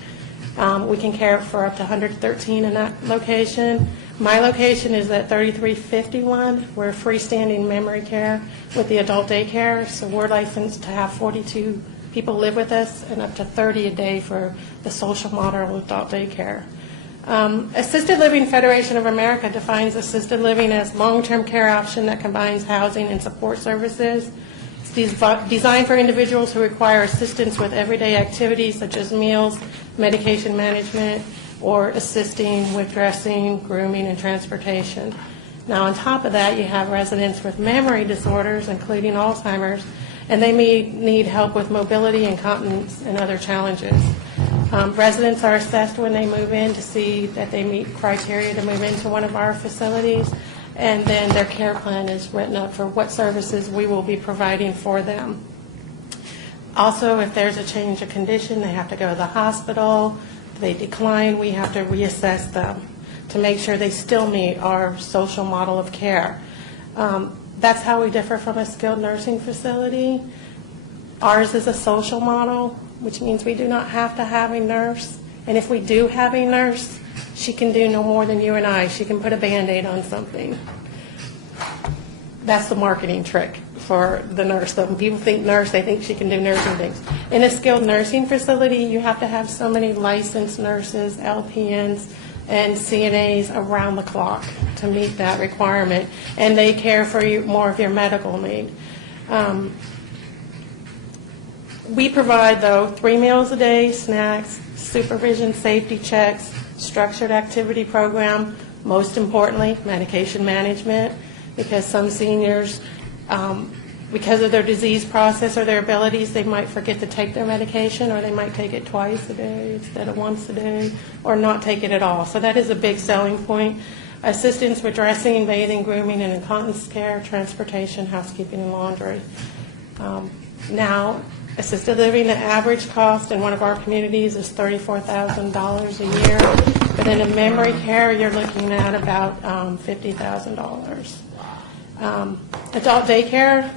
We can care for up to 113 in that location. My location is at 3351. We're freestanding memory care with the adult daycare, so we're licensed to have 42 people live with us and up to 30 a day for the social model of adult daycare. Assisted Living Federation of America defines assisted living as long-term care option that combines housing and support services. It's designed for individuals who require assistance with everyday activities such as meals, medication management, or assisting with dressing, grooming, and transportation. Now, on top of that, you have residents with memory disorders, including Alzheimer's, and they may need help with mobility, incontinence, and other challenges. Residents are assessed when they move in to see that they meet criteria to move into one of our facilities, and then their care plan is written up for what services we will be providing for them. Also, if there's a change of condition, they have to go to the hospital. If they decline, we have to reassess them to make sure they still meet our social model of care. That's how we differ from a skilled nursing facility. Ours is a social model, which means we do not have to have a nurse. And if we do have a nurse, she can do no more than you and I. She can put a Band-Aid on something. That's the marketing trick for the nurse. When people think nurse, they think she can do nursing things. In a skilled nursing facility, you have to have so many licensed nurses, LPNs, and CNAs around the clock to meet that requirement. And they care for you more of your medical need. We provide, though, 3 meals a day, snacks, supervision, safety checks, structured activity program, most importantly, medication management, because some seniors, because of their disease process or their abilities, they might forget to take their medication, or they might take it twice a day instead of once a day, or not take it at all. So that is a big selling point. Assistance with dressing, bathing, grooming, and incontinence care, transportation, housekeeping, and laundry. Now, assisted living, the average cost in one of our communities is $34,000 a year. But in a memory care, you're looking at about $50,000. Adult daycare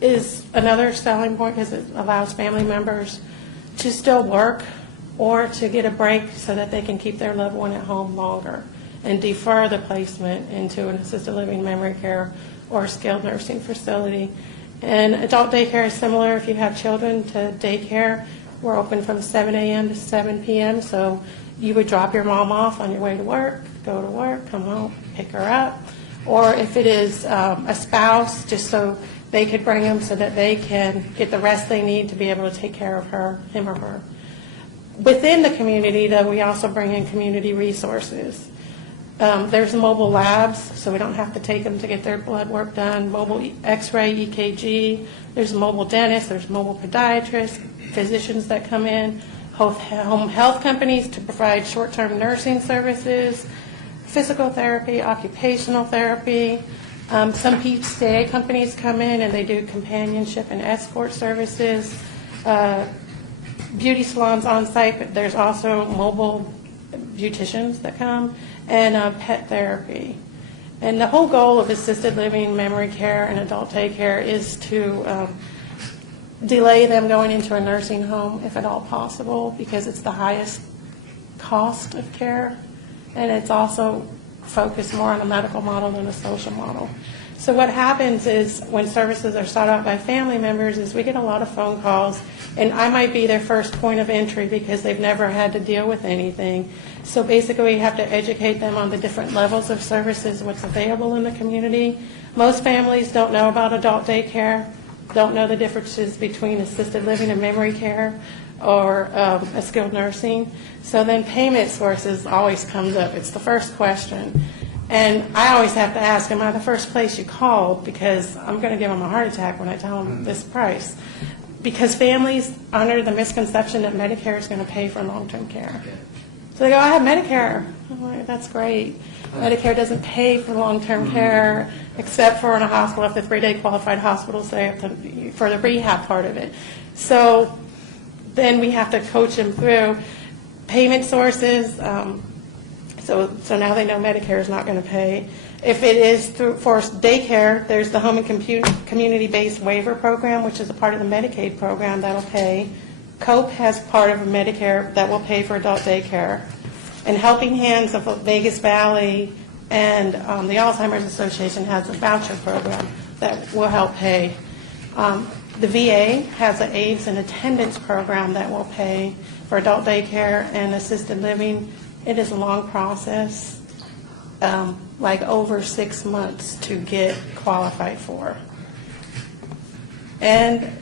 is another selling point because it allows family members to still work or to get a break so that they can keep their loved one at home longer and defer the placement into an assisted living memory care or skilled nursing facility. And adult daycare is similar. If you have children to daycare, we're open from 7 a.m. to 7 p.m. So you would drop your mom off on your way to work, go to work, come home, pick her up. Or if it is a spouse, just so they could bring them so that they can get the rest they need to be able to take care of him or her. Within the community, though, we also bring in community resources. There's mobile labs, so we don't have to take them to get their blood work done, mobile x-ray, EKG. There's mobile dentists, there's mobile podiatrists, physicians that come in, home health companies to provide short-term nursing services, physical therapy, occupational therapy. Some PCA companies come in and they do companionship and escort services, beauty salons on site, but there's also mobile beauticians that come, and pet therapy. And the whole goal of assisted living, memory care, and adult daycare is to delay them going into a nursing home if at all possible, because it's the highest cost of care. and it's also focused more on a medical model than a social model. So what happens is when services are sought out by family members is we get a lot of phone calls, and I might be their first point of entry because they've never had to deal with anything. So basically we have to educate them on the different levels of services, what's available in the community. Most families don't know about adult daycare, don't know the differences between assisted living and memory care or a skilled nursing. So then payment sources always comes up. It's the first question. And I always have to ask, am I the first place you called? Because I'm going to give them a heart attack when I tell them this price. Because families are under the misconception that Medicare is going to pay for long-term care. So they go, I have Medicare. I'm like, that's great. Medicare doesn't pay for long-term care except for in a hospital, if the 3-day qualified hospitals, they have to, for the rehab part of it. So then we have to coach them through payment sources. So now they know Medicare is not going to pay. If it is through forced daycare, there's the home and community-based waiver program, which is a part of the Medicaid program that'll pay. COPE has part of Medicare that will pay for adult daycare. And Helping Hands of Vegas Valley and the Alzheimer's Association has a voucher program that will help pay. The VA has an AIDS and attendance program that will pay for adult daycare and assisted living. It is a long process, like over 6 months to get qualified for. And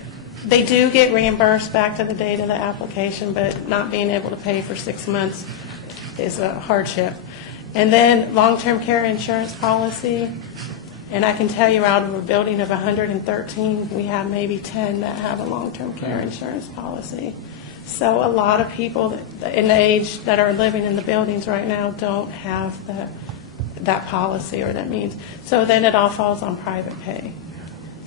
they do get reimbursed back to the date of the application, but not being able to pay for 6 months is a hardship. And then long-term care insurance policy, and I can tell you out of a building of 113, we have maybe 10 that have a long-term care insurance policy. So a lot of people in the age that are living in the buildings right now don't have that policy or that means. So then it all falls on private pay.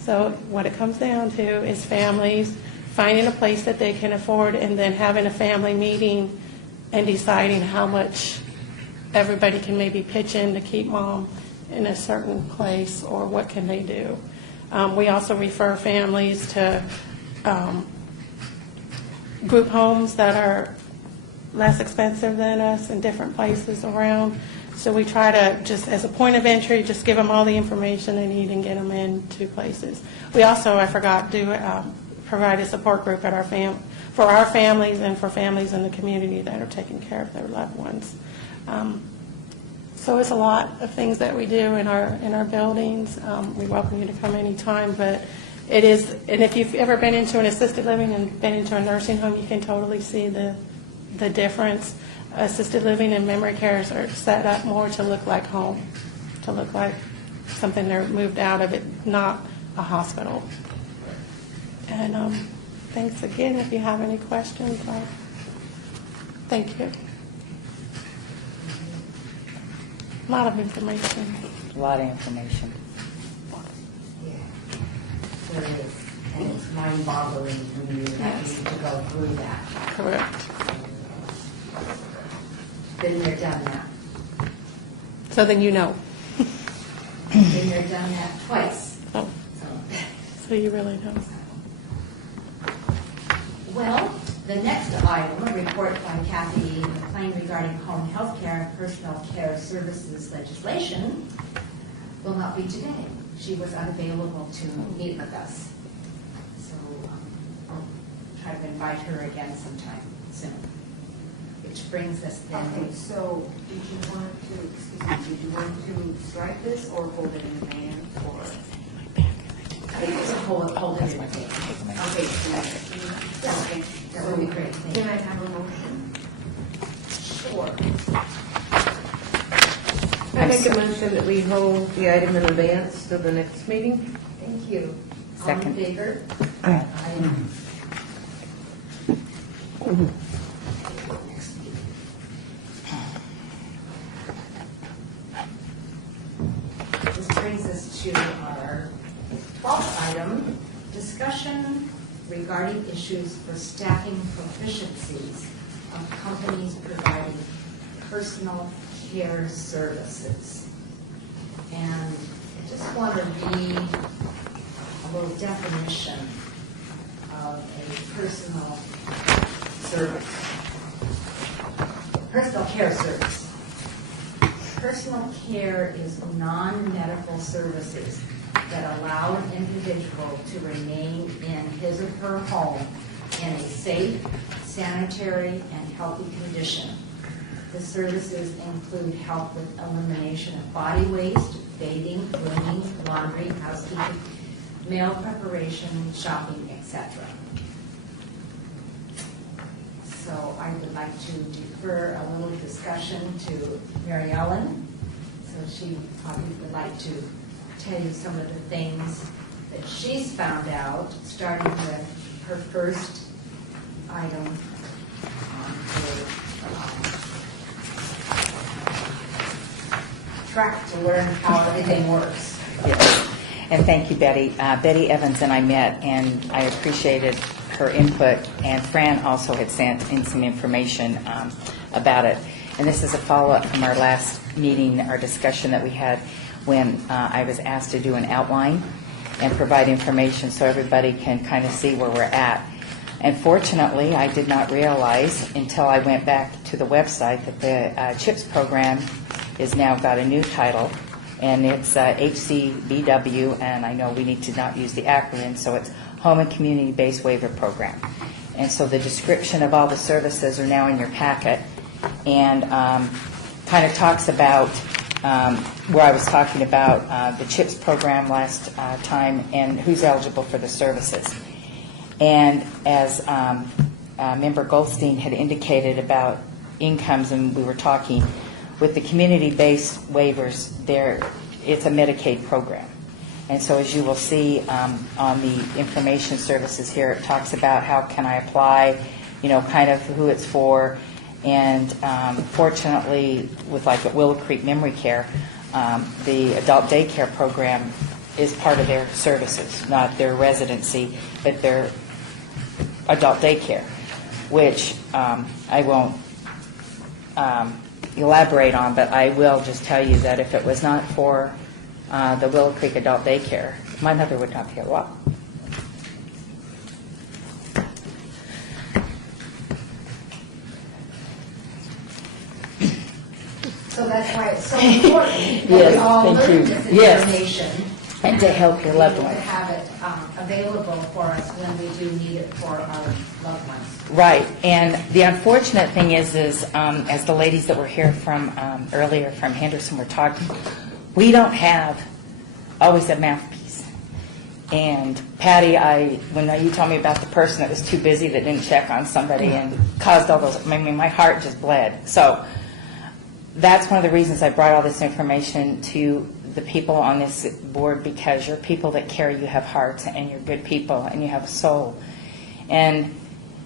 So what it comes down to is families finding a place that they can afford and then having a family meeting and deciding how much everybody can maybe pitch in to keep mom in a certain place or what can they do. We also refer families to group homes that are less expensive than us in different places around. So we try to, just as a point of entry, just give them all the information they need and get them into places. We also, I forgot, do provide a support group at for our families and for families in the community that are taking care of their loved ones. So it's a lot of things that we do in our buildings. We welcome you to come anytime, but it is, and if you've ever been into an assisted living and been into a nursing home, you can totally see the difference. Assisted living and memory cares are set up more to look like home, to look like something they're moved out of it, not a hospital. And thanks again. If you have any questions, thank you. A lot of information. A lot of information. Yeah, there is, and it's mind-boggling when you have to go through that. Correct. Been there, done that. So then you know. Been there, done that twice. Oh, so you really know. Well, the next item, a report by Kathy McLean regarding home health care and personal care services legislation, will not be today. She was unavailable to meet with us. So I'll try to invite her again sometime soon. Which brings us then. Okay, so did you want to, did you want to strike this or hold it in advance or? Hold it in. Okay, Okay, that would be great. Thank you. can I have a motion? Sure. I make a motion that we hold the item in advance to the next meeting. Thank you. Second. All in favor? Aye. This brings us to our 12th item, discussion regarding issues for staffing proficiencies of companies providing personal care services. And I just want to read a little definition of a personal service, personal care service. Personal care is non-medical services that allow an individual to remain in his or her home in a safe, sanitary, and healthy condition. The services include help with elimination of body waste, bathing, grooming, laundry, housekeeping, meal preparation, shopping, etc. So I would like to defer a little discussion to Mary Ellen. So she probably would like to tell you some of the things that she's found out, starting with her first item on her track to learn how everything works. Yes. And thank you, Betty. Betty Evans and I met, and I appreciated her input, and Fran also had sent in some information about it. And this is a follow-up from our last meeting, our discussion that we had when I was asked to do an outline and provide information so everybody can kind of see where we're at. And fortunately, I did not realize until I went back to the website that the CHIPS program has now got a new title, and it's HCBW, and I know we need to not use the acronym, so it's Home and Community-Based Waiver Program. And so the description of all the services are now in your packet, and kind of talks about where I was talking about the CHIPS program last time and who's eligible for the services. And as Member Goldstein had indicated about incomes, and we were talking, with the community-based waivers, it's a Medicaid program. And so as you will see on the information services here, it talks about how can I apply, kind of who it's for. And fortunately, with like at Willow Creek Memory Care, the adult daycare program is part of their services, not their residency, but their adult daycare, which I won't elaborate on, but I will just tell you that if it was not for the Willow Creek Adult Daycare, my mother would not be alive. So that's why it's so important that Yes, we all thank learn you. this Yes. information. And to help your loved To ones. have it available for us when we do need it for our loved ones. Right, and the unfortunate thing is as the ladies that were here from earlier from Henderson were talking, we don't have always a mouthpiece. And Patty, when you told me about the person that was too busy that didn't check on somebody and caused all those, my heart just bled. So that's one of the reasons I brought all this information to the people on this board, because you're people that care, you have hearts, and you're good people, and you have a soul. And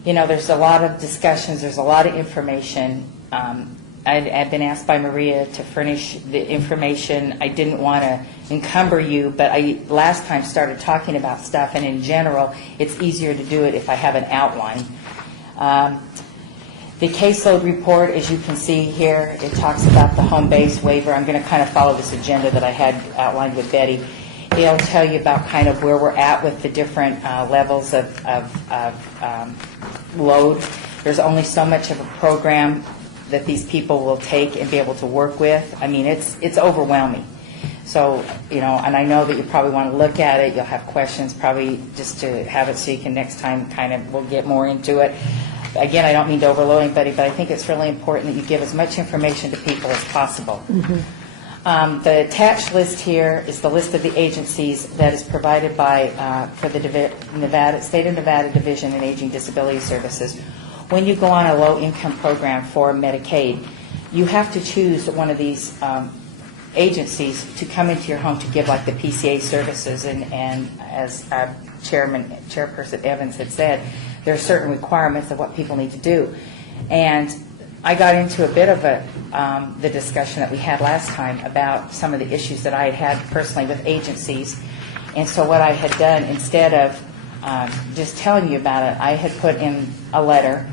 there's a lot of discussions, there's a lot of information. I've been asked by Maria to furnish the information. I didn't want to encumber you, but I last time started talking about stuff, and in general, it's easier to do it if I have an outline. The caseload report, as you can see here, it talks about the home-based waiver. I'm going to kind of follow this agenda that I had outlined with Betty. It'll tell you about kind of where we're at with the different levels of load. There's only so much of a program that these people will take and be able to work with. I mean, it's overwhelming. So, and I know that you probably want to look at it. You'll have questions, probably just to have it so you can next time we'll get more into it. Again, I don't mean to overload anybody, but I think it's really important that you give as much information to people as possible. Mm-hmm. The attached list here is the list of the agencies that is provided by for the State of Nevada Division of Aging Disability Services. When you go on a low-income program for Medicaid, you have to choose one of these agencies to come into your home to give like the PCA services. And as Chairperson Evans had said, there are certain requirements of what people need to do. And I got into a bit of the discussion that we had last time about some of the issues that I had personally with agencies. And so what I had done, instead of just telling you about it, I had put in a letter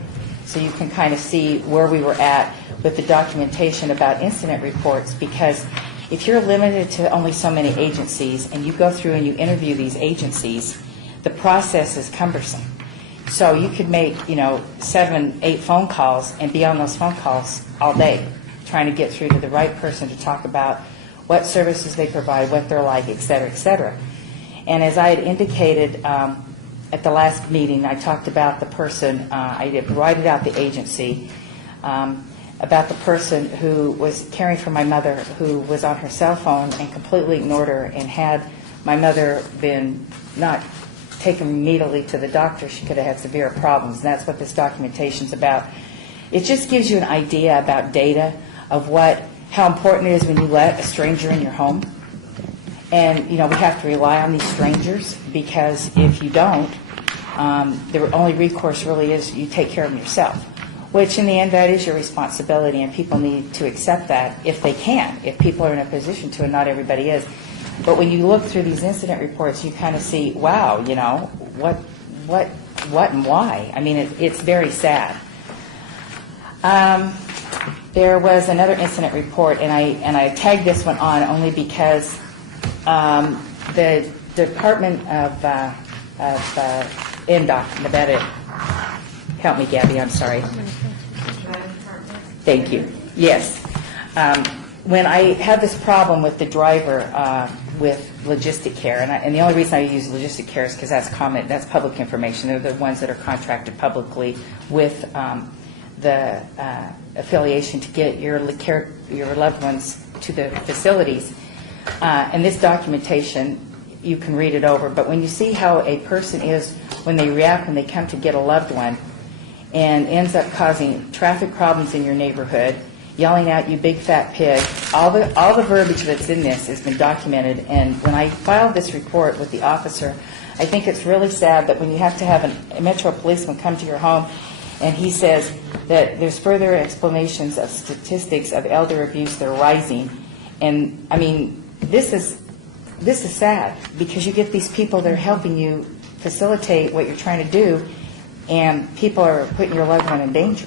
so you can kind of see where we were at with the documentation about incident reports, because if you're limited to only so many agencies and you go through and you interview these agencies, the process is cumbersome. So you could make, 7, 8 phone calls and be on those phone calls all day trying to get through to the right person to talk about what services they provide, what they're like, et cetera, et cetera. And as I had indicated at the last meeting, I talked about the person, I had provided out the agency, about the person who was caring for my mother, who was on her cell phone and completely ignored her, and had my mother been not taken immediately to the doctor, she could have had severe problems. And that's what this documentation's about. It just gives you an idea about data of how important it is when you let a stranger in your home. And, we have to rely on these strangers, because if you don't, the only recourse really is you take care of them yourself, which in the end, that is your responsibility, and people need to accept that if they can, if people are in a position to, and not everybody is. But when you look through these incident reports, you kind of see, wow, what and why? I mean, it's very sad. There was another incident report, and I tagged this one on only because the Department of NDOC, Nevada, help me, Gabby, I'm sorry. Thank you. Yes. When I had this problem with the driver with Logistic Care, and the only reason I use Logistic Care is because that's public information. They're the ones that are contracted publicly with the affiliation to get your loved ones to the facilities. And this documentation, you can read it over, but when you see how a person is when they react when they come to get a loved one, and ends up causing traffic problems in your neighborhood, yelling out, "You big fat pig," all the verbiage that's in this has been documented. And when I filed this report with the officer, I think it's really sad that when you have to have a Metro policeman come to your home and he says that there's further explanations of statistics of elder abuse that are rising. And I mean, this is sad, because you get these people that are helping you facilitate what you're trying to do, and people are putting your loved one in danger.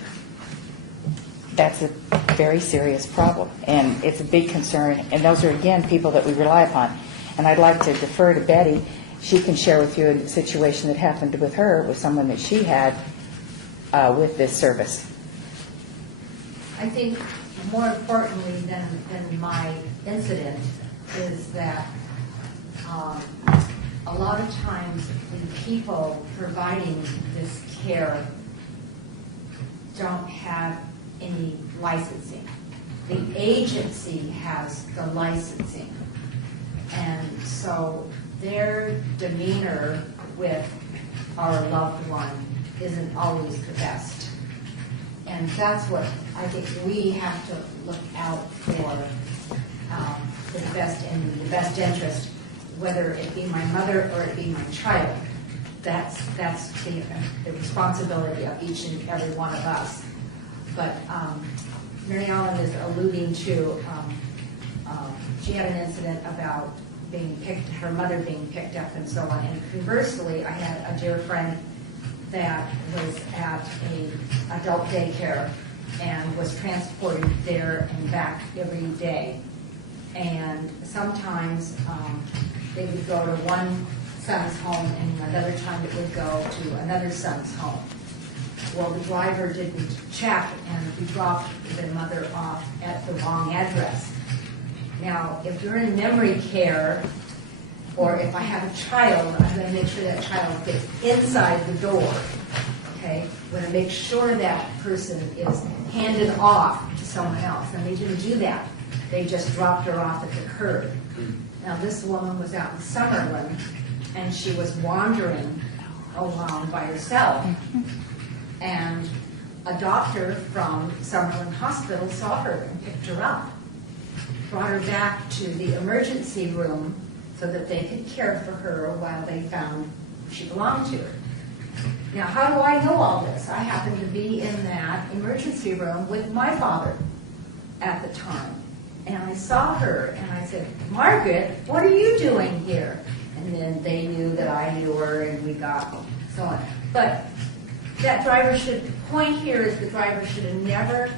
That's a very serious problem, and it's a big concern. And those are, again, people that we rely upon. And I'd like to defer to Betty. She can share with you a situation that happened with her, with someone that she had with this service. I think more importantly than my incident is that a lot of times the people providing this care don't have any licensing. The agency has the licensing. And so their demeanor with our loved one isn't always the best. And that's what I think we have to look out for, the best interest, whether it be my mother or it be my child. That's the responsibility of each and every one of us. But Mary Ellen is alluding to, she had an incident about her mother being picked up and so on. And conversely, I had a dear friend that was at a adult daycare and was transported there and back every day. And sometimes they would go to one son's home, and another time it would go to another son's home. Well, the driver didn't check, and he dropped the mother off at the wrong address. Now, if you're in memory care, or if I have a child, I'm going to make sure that child gets inside the door. Okay? I'm going to make sure that person is handed off to someone else. And they didn't do that. They just dropped her off at the curb. Now, this woman was out in Summerlin, and she was wandering along by herself. And a doctor from Summerlin Hospital saw her and picked her up, brought her back to the emergency room so that they could care for her while they found who she belonged to. Now, how do I know all this? I happened to be in that emergency room with my father at the time. And I saw her, and I said, "Margaret, what are you doing here?" And then they knew that I knew her, and we got so on. But that point here is the driver should have never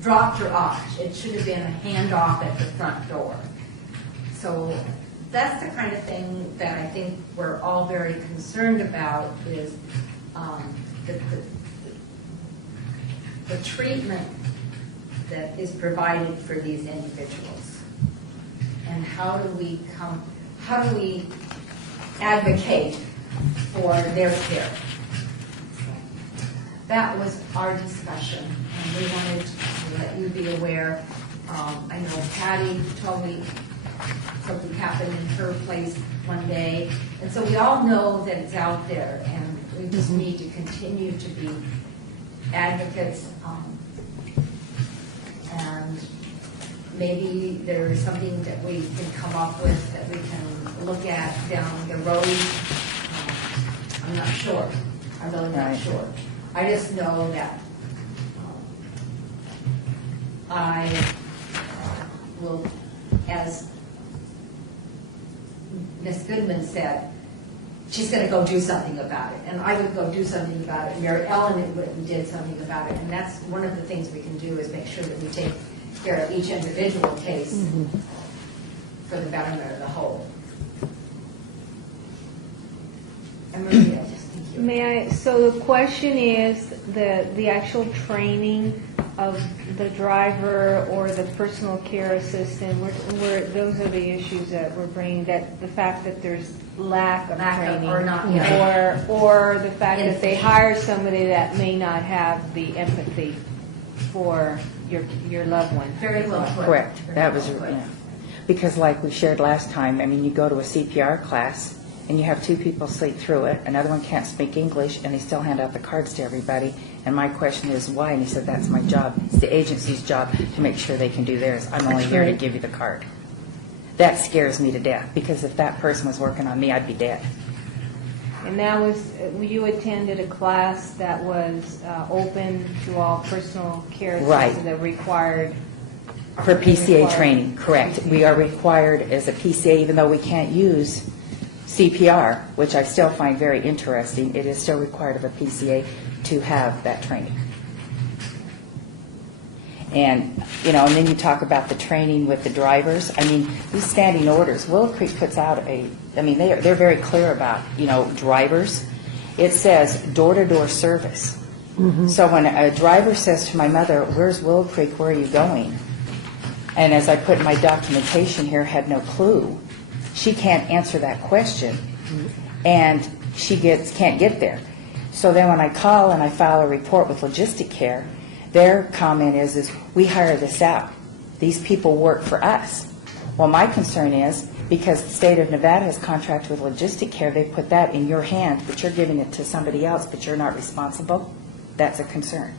dropped her off. It should have been a handoff at the front door. So that's the kind of thing that I think we're all very concerned about, is the treatment that is provided for these individuals? And how do we advocate for their care? That was our discussion, and we wanted to let you be aware. I know Patty told me something happened in her place one day, and so we all know that it's out there, and we just need to continue to be advocates, and maybe there is something that we can come up with that we can look at down the road. I'm not sure. I'm really not sure. I just know that I will, as Ms. Goodman said, she's going to go do something about it. And I would go do something about it. Mary Ellen went and did something about it. And that's one of the things we can do, is make sure that we take care of each individual case for the betterment of the whole. And Maria, just thank you. May I, so the question is the actual training of the driver or the personal care assistant, those are the issues that we're bringing, that the fact that there's lack of training, or not, or the fact that they hire somebody that may not have the empathy for your loved one. Very well put. Correct. Very That was, well put. yeah. Because like we shared last time, I mean, you go to a CPR class and you have two people sleep through it, another one can't speak English, and they still hand out the cards to everybody. And my question is why? And he said, that's my job. It's the agency's job to make sure they can do theirs. I'm only here to give you the card. That scares me to death, because if that person was working on me, I'd be dead. And that was, you attended a class that was open to all personal care Right. assistants that required. For PCA required- training, correct. We are required as a PCA, even though we can't use CPR, which I still find very interesting, it is still required of a PCA to have that training. And, you know, and then you talk about the training with the drivers. I mean, these standing orders, Willow Creek puts out I mean, they're very clear about, you know, drivers. It says door-to-door service. So when a driver says to my mother, where's Willow Creek, where are you going? And as I put in my documentation here, had no clue, she can't answer that question, and she can't get there. So then when I call and I file a report with Logistic Care, their comment is we hire this out. These people work for us. Well, my concern is, because the state of Nevada has contracted with Logistic Care, they put that in your hand, but you're giving it to somebody else, but you're not responsible. That's a concern.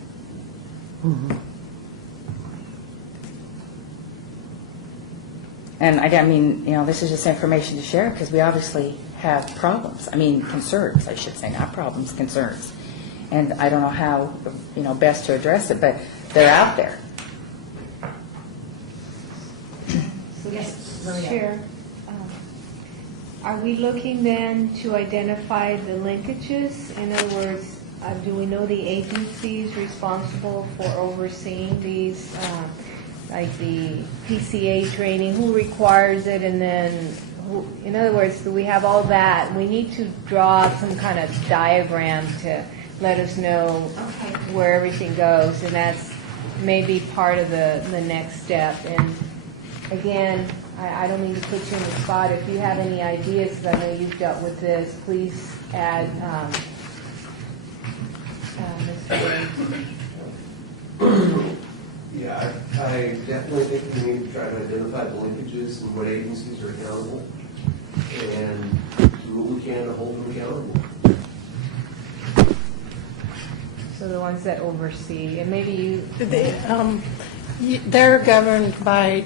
And I mean, you know, this is just information to share, because we obviously have problems. I mean, concerns, I should say, not problems, concerns. And I don't know how, you know, best to address it, but they're out there. Yes, Maria. Chair, are we looking then to identify the linkages? In other words, do we know the agencies responsible for overseeing these, like the PCA training, who requires it, and then, in other words, do we have all that? We need to draw some kind of diagram to let us know where everything goes, and that's maybe part of the next step. And again, I don't mean to put you on the spot. If you have any ideas, because I know you've dealt with this, please add, Mr. Yeah, I definitely think we need to try to identify the linkages and what agencies are accountable, and do what we can to hold them accountable. So the ones that oversee, and maybe you. They're governed by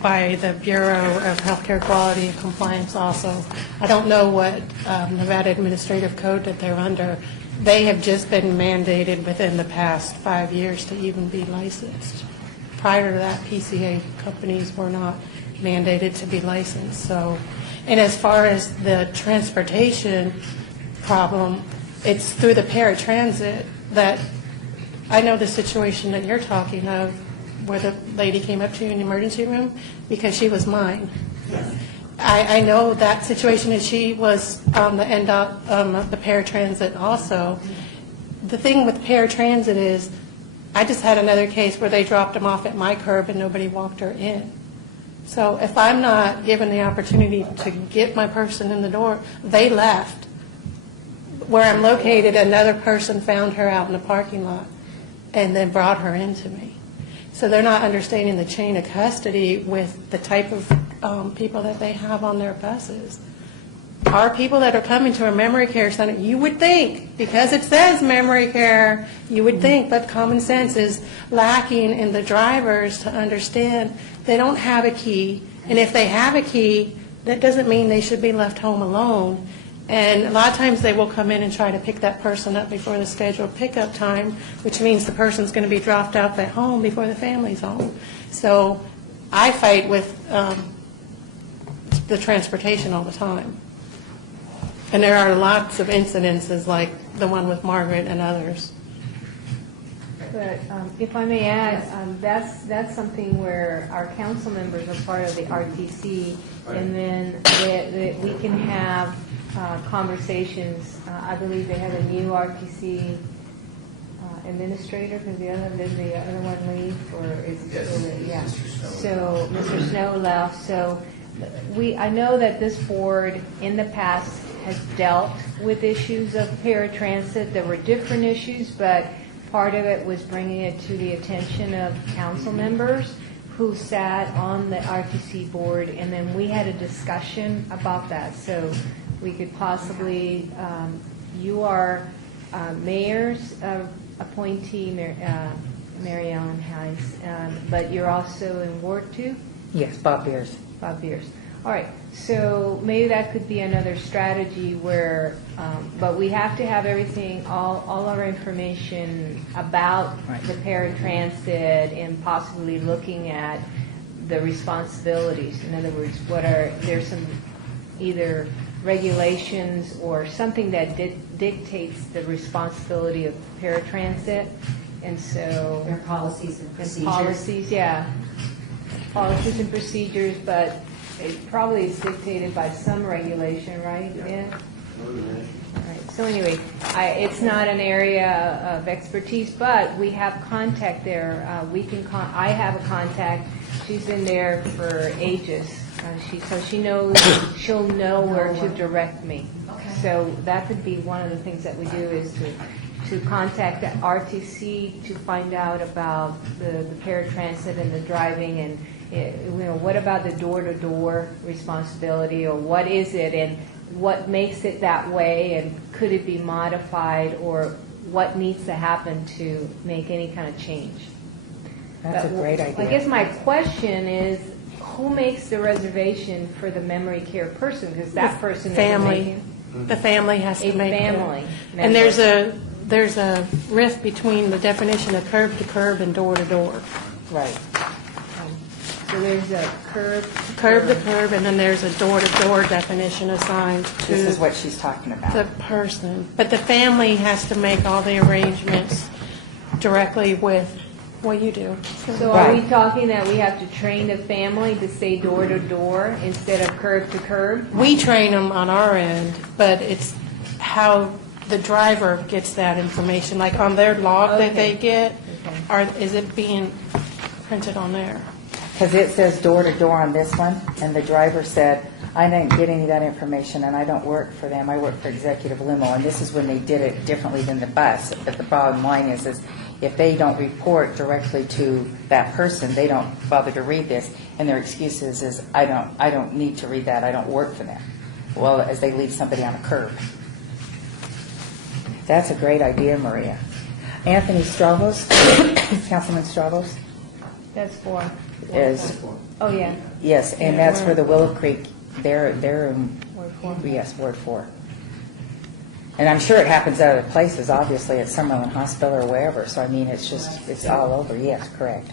the Bureau of Healthcare Quality and Compliance also. I don't know what Nevada Administrative Code that they're under. They have just been mandated within the past 5 years to even be licensed. Prior to that, PCA companies were not mandated to be licensed. So, and as far as the transportation problem, it's through the paratransit that I know the situation that you're talking of, where the lady came up to you in the emergency room because she was mine. I know that situation, and she was on the end of the paratransit also. The thing with paratransit is I just had another case where they dropped them off at my curb and nobody walked her in. So if I'm not given the opportunity to get my person in the door, they left. Where I'm located, another person found her out in the parking lot and then brought her into me. So they're not understanding the chain of custody with the type of people that they have on their buses. Our people that are coming to a memory care center, you would think, because it says memory care, you would think, but common sense is lacking in the drivers to understand they don't have a key, and if they have a key, that doesn't mean they should be left home alone. And a lot of times they will come in and try to pick that person up before the scheduled pickup time, which means the person's going to be dropped off at home before the family's home. So I fight with the transportation all the time. And there are lots of incidences like the one with Margaret and others. But if I may add, that's something where our council members are part of the RTC, and then we can have conversations. I believe they have a new RTC administrator, because did the other one leave, or is it still there? Yeah. So Mr. Snow left. So I know that this board in the past has dealt with issues of paratransit. There were different issues, but part of it was bringing it to the attention of council members who sat on the RTC board, and then we had a discussion about that. So we could possibly, you are mayor's appointee, Mary Ellen Hines, but you're also in Ward 2? Yes, Bob Beers. Bob Beers. All right, so maybe that could be another strategy where, but we have to have everything, all our information about the paratransit and possibly looking at the responsibilities. In other words, there's some either regulations or something that dictates the responsibility of paratransit, and so. Their policies and procedures. Policies, yeah. Policies and procedures, but it probably is dictated by some regulation, right? Yeah. All right. So anyway, it's not an area of expertise, but we have contact there. I have a contact. She's been there for ages. So she'll know where to direct me. Okay. So that could be one of the things that we do is to contact the RTC to find out about the paratransit and the driving, and what about the door-to-door responsibility, or what is it, and what makes it that way, and could it be modified, or what needs to happen to make any kind of change. That's a great idea. I guess my question is, who makes the reservation for the memory care person? Because that person is Family. The family has to make it. family And member. there's a rift between the definition of curb to curb and door to door. Right. So there's a curb Curb to curb, and then there's a door to door definition assigned to This is what she's talking about. the person. But the family has to make all the arrangements directly with what you do. So are we talking that we have to train the family to say door to door instead of curb to curb? We train them on our end, but it's how the driver gets that information, like on their log that they get, is it being printed on there? Because it says door to door on this one, and the driver said, I didn't get any of that information, and I don't work for them. I work for Executive Limo, and this is when they did it differently than the bus. But the bottom line is if they don't report directly to that person, they don't bother to read this, and their excuse is I don't need to read that. I don't work for them. Well, as they leave somebody on a curb. That's a great idea, Maria. Anthony Stravos, Councilman Stravos, That's for, is, oh, yeah. yes, and that's for the Willow Creek. They're in, Ward 4. yes, Ward 4. And I'm sure it happens at other places, obviously, at Summerlin Hospital or wherever. So, I mean, it's all over. Yes, correct.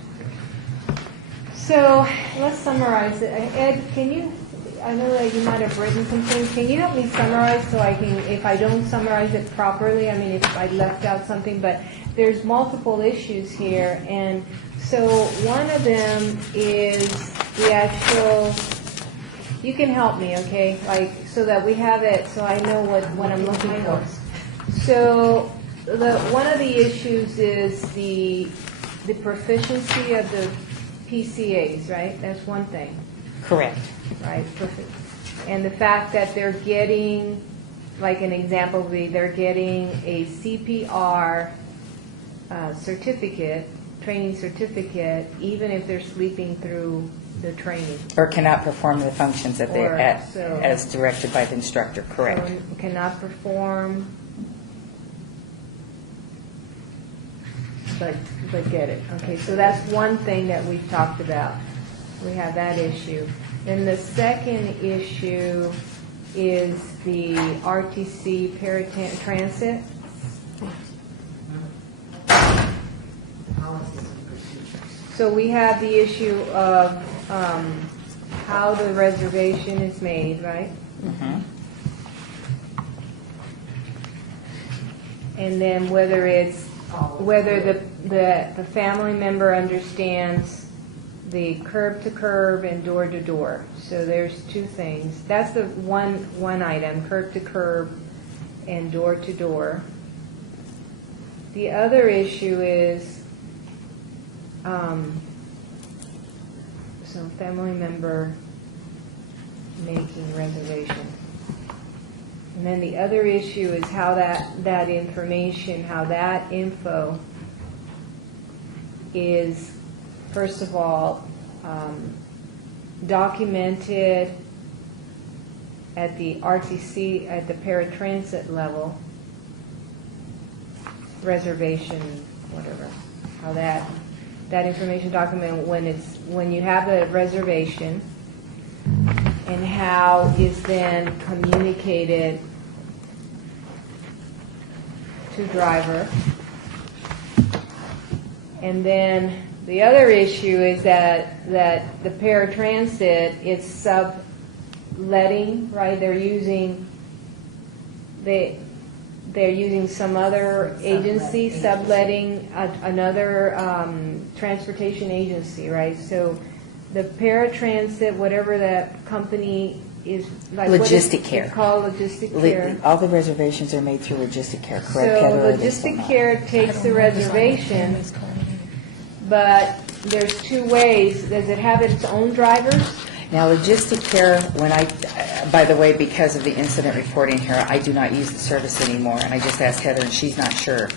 So let's summarize it. Ed, can you, I know that you might have written some things. Can you help me summarize so I can, if I don't summarize it properly, I mean, if I left out something, but there's multiple issues here. And so one of them is the actual, you can help me, okay? Like, so that we have it, so I know what I'm looking for. So one of the issues is the the proficiency of the PCAs, right? That's one thing, Correct. right? Perfect. And the fact that they're getting, like an example would be, they're getting a CPR certificate, training certificate, even if they're sleeping through the training. Or cannot perform the functions that they, Or, as directed by the instructor, correct. So cannot perform, but get it. Okay, so that's one thing that we've talked about. We have that issue. Then the second issue is the RTC paratransit. Policies and procedures. So we have the issue of how the reservation is made, right? Mhm. And then whether the family member understands the curb to curb and door to door. So there's two things. That's the one item, curb to curb and door to door. The other issue is some family member making reservation. And then the other issue is how that information, how that info is, first of all, documented at the RTC, at the paratransit level, reservation, whatever, how that information document when you have a reservation, and how is then communicated to driver. And then the other issue is that the paratransit, it's subletting, right? They're using some other agency, subletting another transportation agency, right? So the paratransit, whatever that company is, like Logistic Care. It's called Logistic Care. All the reservations are made through Logistic Care, correct, So Heather? Or they still Logistic not? Care takes the reservation, but there's two ways. Does it have its own drivers? Now, Logistic Care, by the way, because of the incident reporting here, I do not use the service anymore, and I just asked Heather, and she's not sure.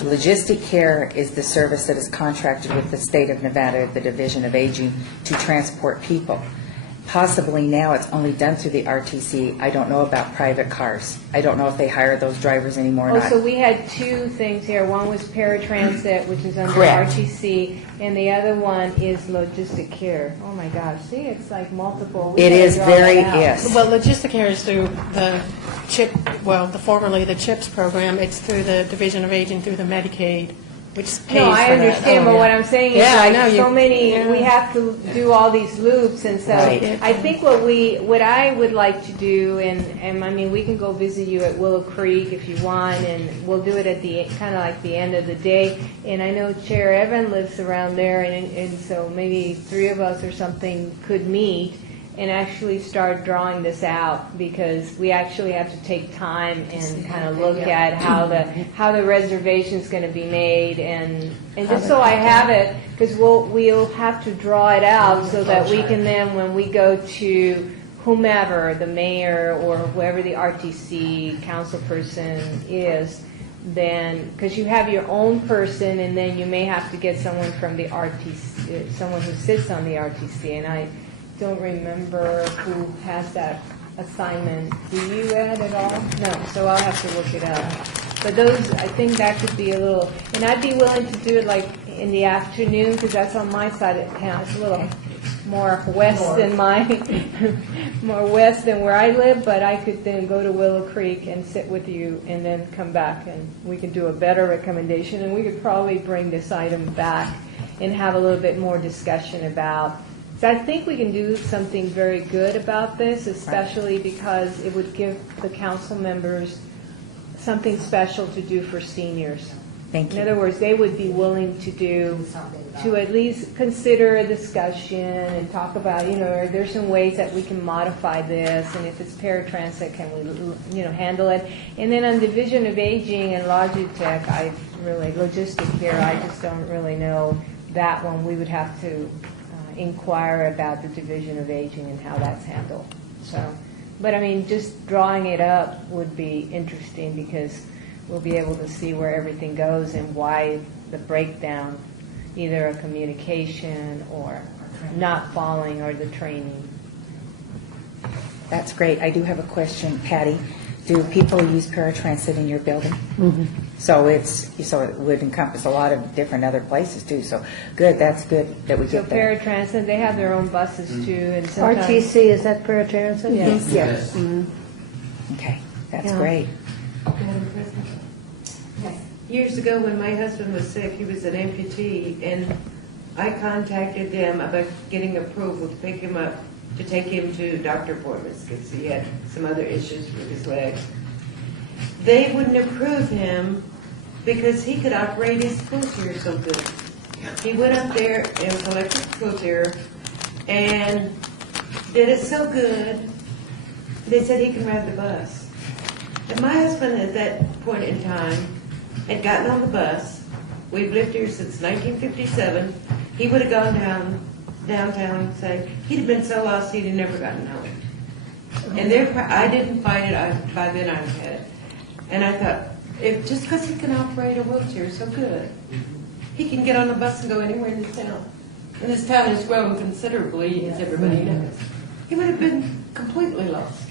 Logistic Care is the service that is contracted with the state of Nevada, the Division of Aging, to transport people. Possibly now it's only done through the RTC. I don't know about private cars. I don't know if they hire those drivers anymore or Oh, not. so we had two things here. One was paratransit, which is under Correct. RTC, and the other one is Logistic Care. Oh my gosh, see, it's like multiple. We It gotta is draw very, that out. yes. Well, Logistic Care is through the CHIP, formerly the CHIPS program. It's through the Division of Aging, through the Medicaid, which pays No, for I that. understand, Oh, but yeah. what I'm saying is Yeah, I know, like so you- many, yeah. we have to do all these loops, and so Right. I think what I would like to do, and I mean, we can go visit you at Willow Creek if you want, and we'll do it at the, kind of like the end of the day. And I know Chair Evan lives around there, and so maybe three of us or something could meet and actually start drawing this out, because we actually have to take time and kind of look at how the reservation's going to be made, and just so I have it, because we'll have to draw it out so that we can then, when we go to whomever, the mayor or whoever the RTC council person is, then, because you have your own person, and then you may have to get someone from the RTC, someone who sits on the RTC, and I don't remember who has that assignment. Do you, Ed, at all? No, so I'll have to look it up. But those, I think that could be a little, and I'd be willing to do it like in the afternoon, because that's on my side of town. It's a little more west than more west than where I live, but I could then go to Willow Creek and sit with you and then come back, and we could do a better recommendation, and we could probably bring this item back and have a little bit more discussion about. So I think we can do something very good about this, especially because it would give the council members something special to do for seniors. Thank In you. other words, they would be willing to to at least consider a discussion and talk about, are there some ways that we can modify this, and if it's paratransit, can we, handle it? And then on Division of Aging and Logitech, logistic here, I just don't really know that one. We would have to inquire about the Division of Aging and how that's handled. So, but I mean, just drawing it up would be interesting because we'll be able to see where everything goes and why the breakdown, either a communication or not following or the training. That's great. I do have a question, Patty. Do people use paratransit in your building? Mhm. So it would encompass a lot of different other places too. So good. That's good that we So get that. paratransit, they have their own buses too, and sometimes. RTC, is that paratransit? Yes. Yes. Mhm. Okay, that's Yeah. great. Madam President? Years ago, when my husband was sick, he was an amputee, and I contacted them about getting approval to pick him up, to take him to doctor appointments, because he had some other issues with his legs. They wouldn't approve him because he could operate his wheelchair so good. He went up there and was electric wheelchair and did it so good, they said he can ride the bus. And my husband at that point in time had gotten on the bus. We've lived here since 1957. He would have gone downtown, say, he'd have been so lost he'd have never gotten home. And I didn't fight it. By then I had it. And I thought, just because he can operate a wheelchair so good, he can get on the bus and go anywhere in this town. And this town has grown considerably, as everybody knows. He would have been completely lost.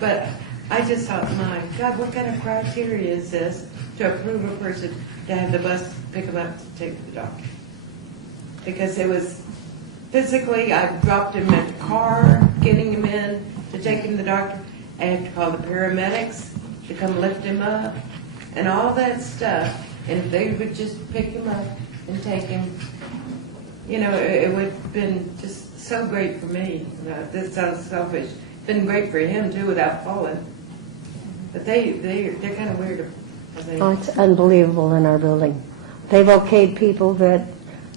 But I just thought, my God, what kind of criteria is this to approve a person to have the bus pick him up to take to the doctor? Because it was physically, I dropped him at the car, getting him in to take him to the doctor. I had to call the paramedics to come lift him up and all that stuff. And if they would just pick him up and take him, it would have been just so great for me. This sounds selfish. It's been great for him too without falling. But they're kind of weird. I think. Oh, it's unbelievable in our building. They've okayed people that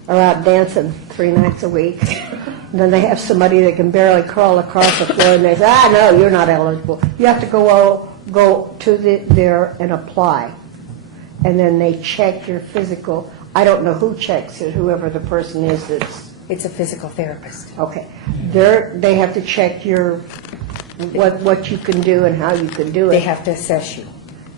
are out dancing 3 nights a week. And then they have somebody that can barely crawl across the floor, and they say, no, you're not eligible. You have to go to there and apply. And then they check your physical. I don't know who checks it, whoever the person is that's... It's a physical therapist. Okay. They have to check your what you can do and how you can do it. They have to assess you.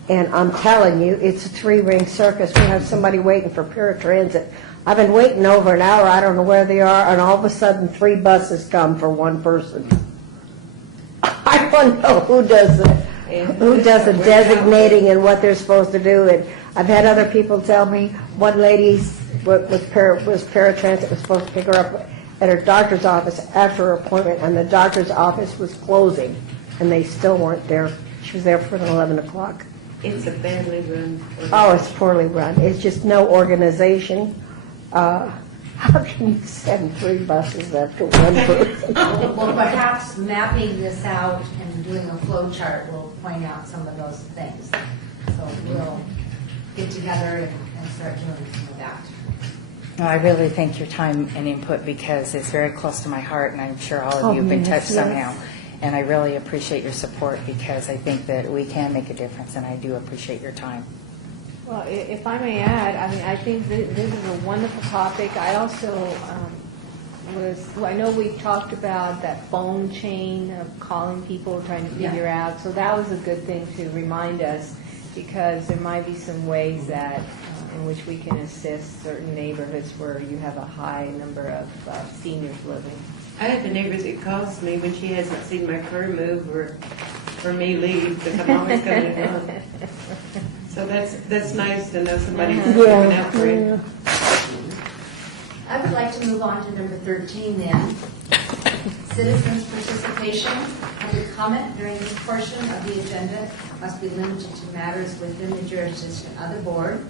And I'm telling you, it's a 3-ring circus. We have somebody waiting for paratransit. I've been waiting over an hour, I don't know where they are, and all of a sudden 3 buses come for one person. I don't know who does it, who does the designating and what they're supposed to do. And I've had other people tell me, one lady was paratransit, was supposed to pick her up at her doctor's office after her appointment, and the doctor's office was closing, and they still weren't there. She was there for 11 o'clock. It's a badly run. Oh, it's poorly run. It's just no organization. How can you send 3 buses after one person? Well, perhaps mapping this out and doing a flow chart will point out some of those things. So we'll get together and start doing some of that. No, I really thank your time and input because it's very close to my heart, and I'm sure all of you have been touched somehow. And I really appreciate your support because I think that we can make a difference, and I do appreciate your time. Well, if I may add, I think this is a wonderful topic. I also I know we talked about that phone chain of calling people, trying to figure out. So that was a good thing to remind us because there might be some ways that in which we can assist certain neighborhoods where you have a high number of seniors living. I have a neighbor that calls me when she hasn't seen my car move or me leave because I'm always coming home. So that's nice to know somebody's looking out for you. I would like to move on to number 13 then. Citizens' participation. Public comment during this portion of the agenda must be limited to matters within the jurisdiction of the board.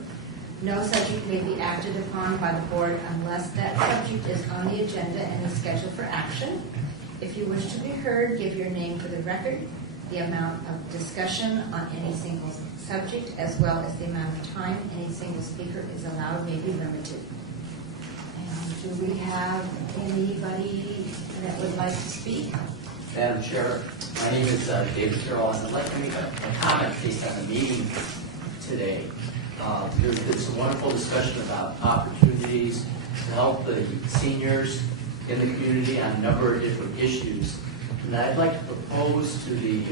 No subject may be acted upon by the board unless that subject is on the agenda and is scheduled for action. If you wish to be heard, give your name for the record. the amount of discussion on any single subject, as well as the amount of time any single speaker is allowed may be limited. And do we have anybody that would like to speak? Madam Chair, my name is David Carroll, and I'd like to make a comment based on the meeting today. There's been some wonderful discussion about opportunities to help the seniors in the community on a number of different issues. And I'd like to propose to the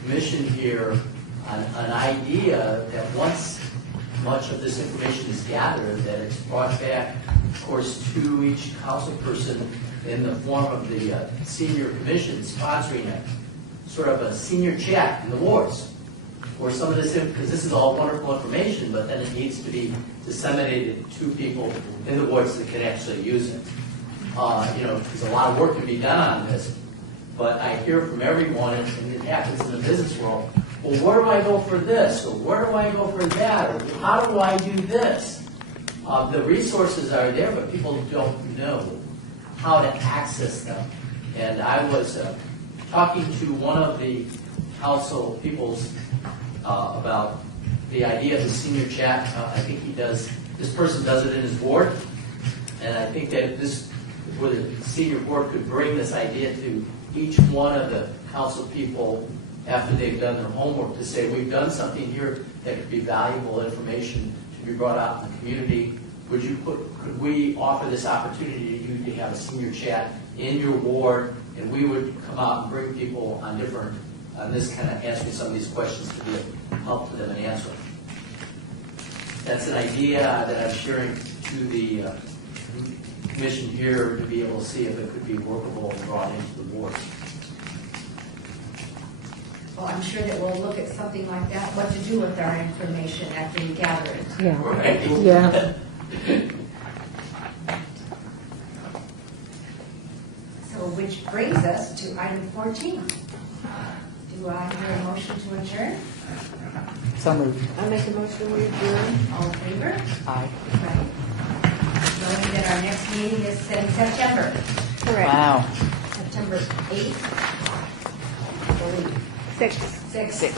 commission here an idea that once much of this information is gathered, that it's brought back, of course, to each council person in the form of the senior commission sponsoring a sort of a senior chat in the wards, where some of this, because this is all wonderful information, but then it needs to be disseminated to people in the wards that can actually use it. Because a lot of work can be done on this, but I hear from everyone, and it happens in the business world, well, where do I go for this? Or where do I go for that? Or how do I do this? The resources are there, but people don't know how to access them. And I was talking to one of the council peoples about the idea of the senior chat. I think this person does it in his ward, and I think that where the senior board could bring this idea to each one of the council people after they've done their homework to say, we've done something here that could be valuable information to be brought out in the community. Could we offer this opportunity to you to have a senior chat in your ward, and we would come out and bring people on this kind of answering some of these questions to be of help to them in answering. That's an idea that I'm sharing to the commission here to be able to see if it could be workable and brought into the board. Well, I'm sure that we'll look at something like that, what to do with our information after we gather it. Yeah. Right? Yeah. So, which brings us to item 14. Do I hear a motion to adjourn? So moved. I make a motion we adjourn. All in favor? Aye. Right. Knowing that our next meeting is in September, Correct. Wow. September 8th, I believe. 6. 6th. Six.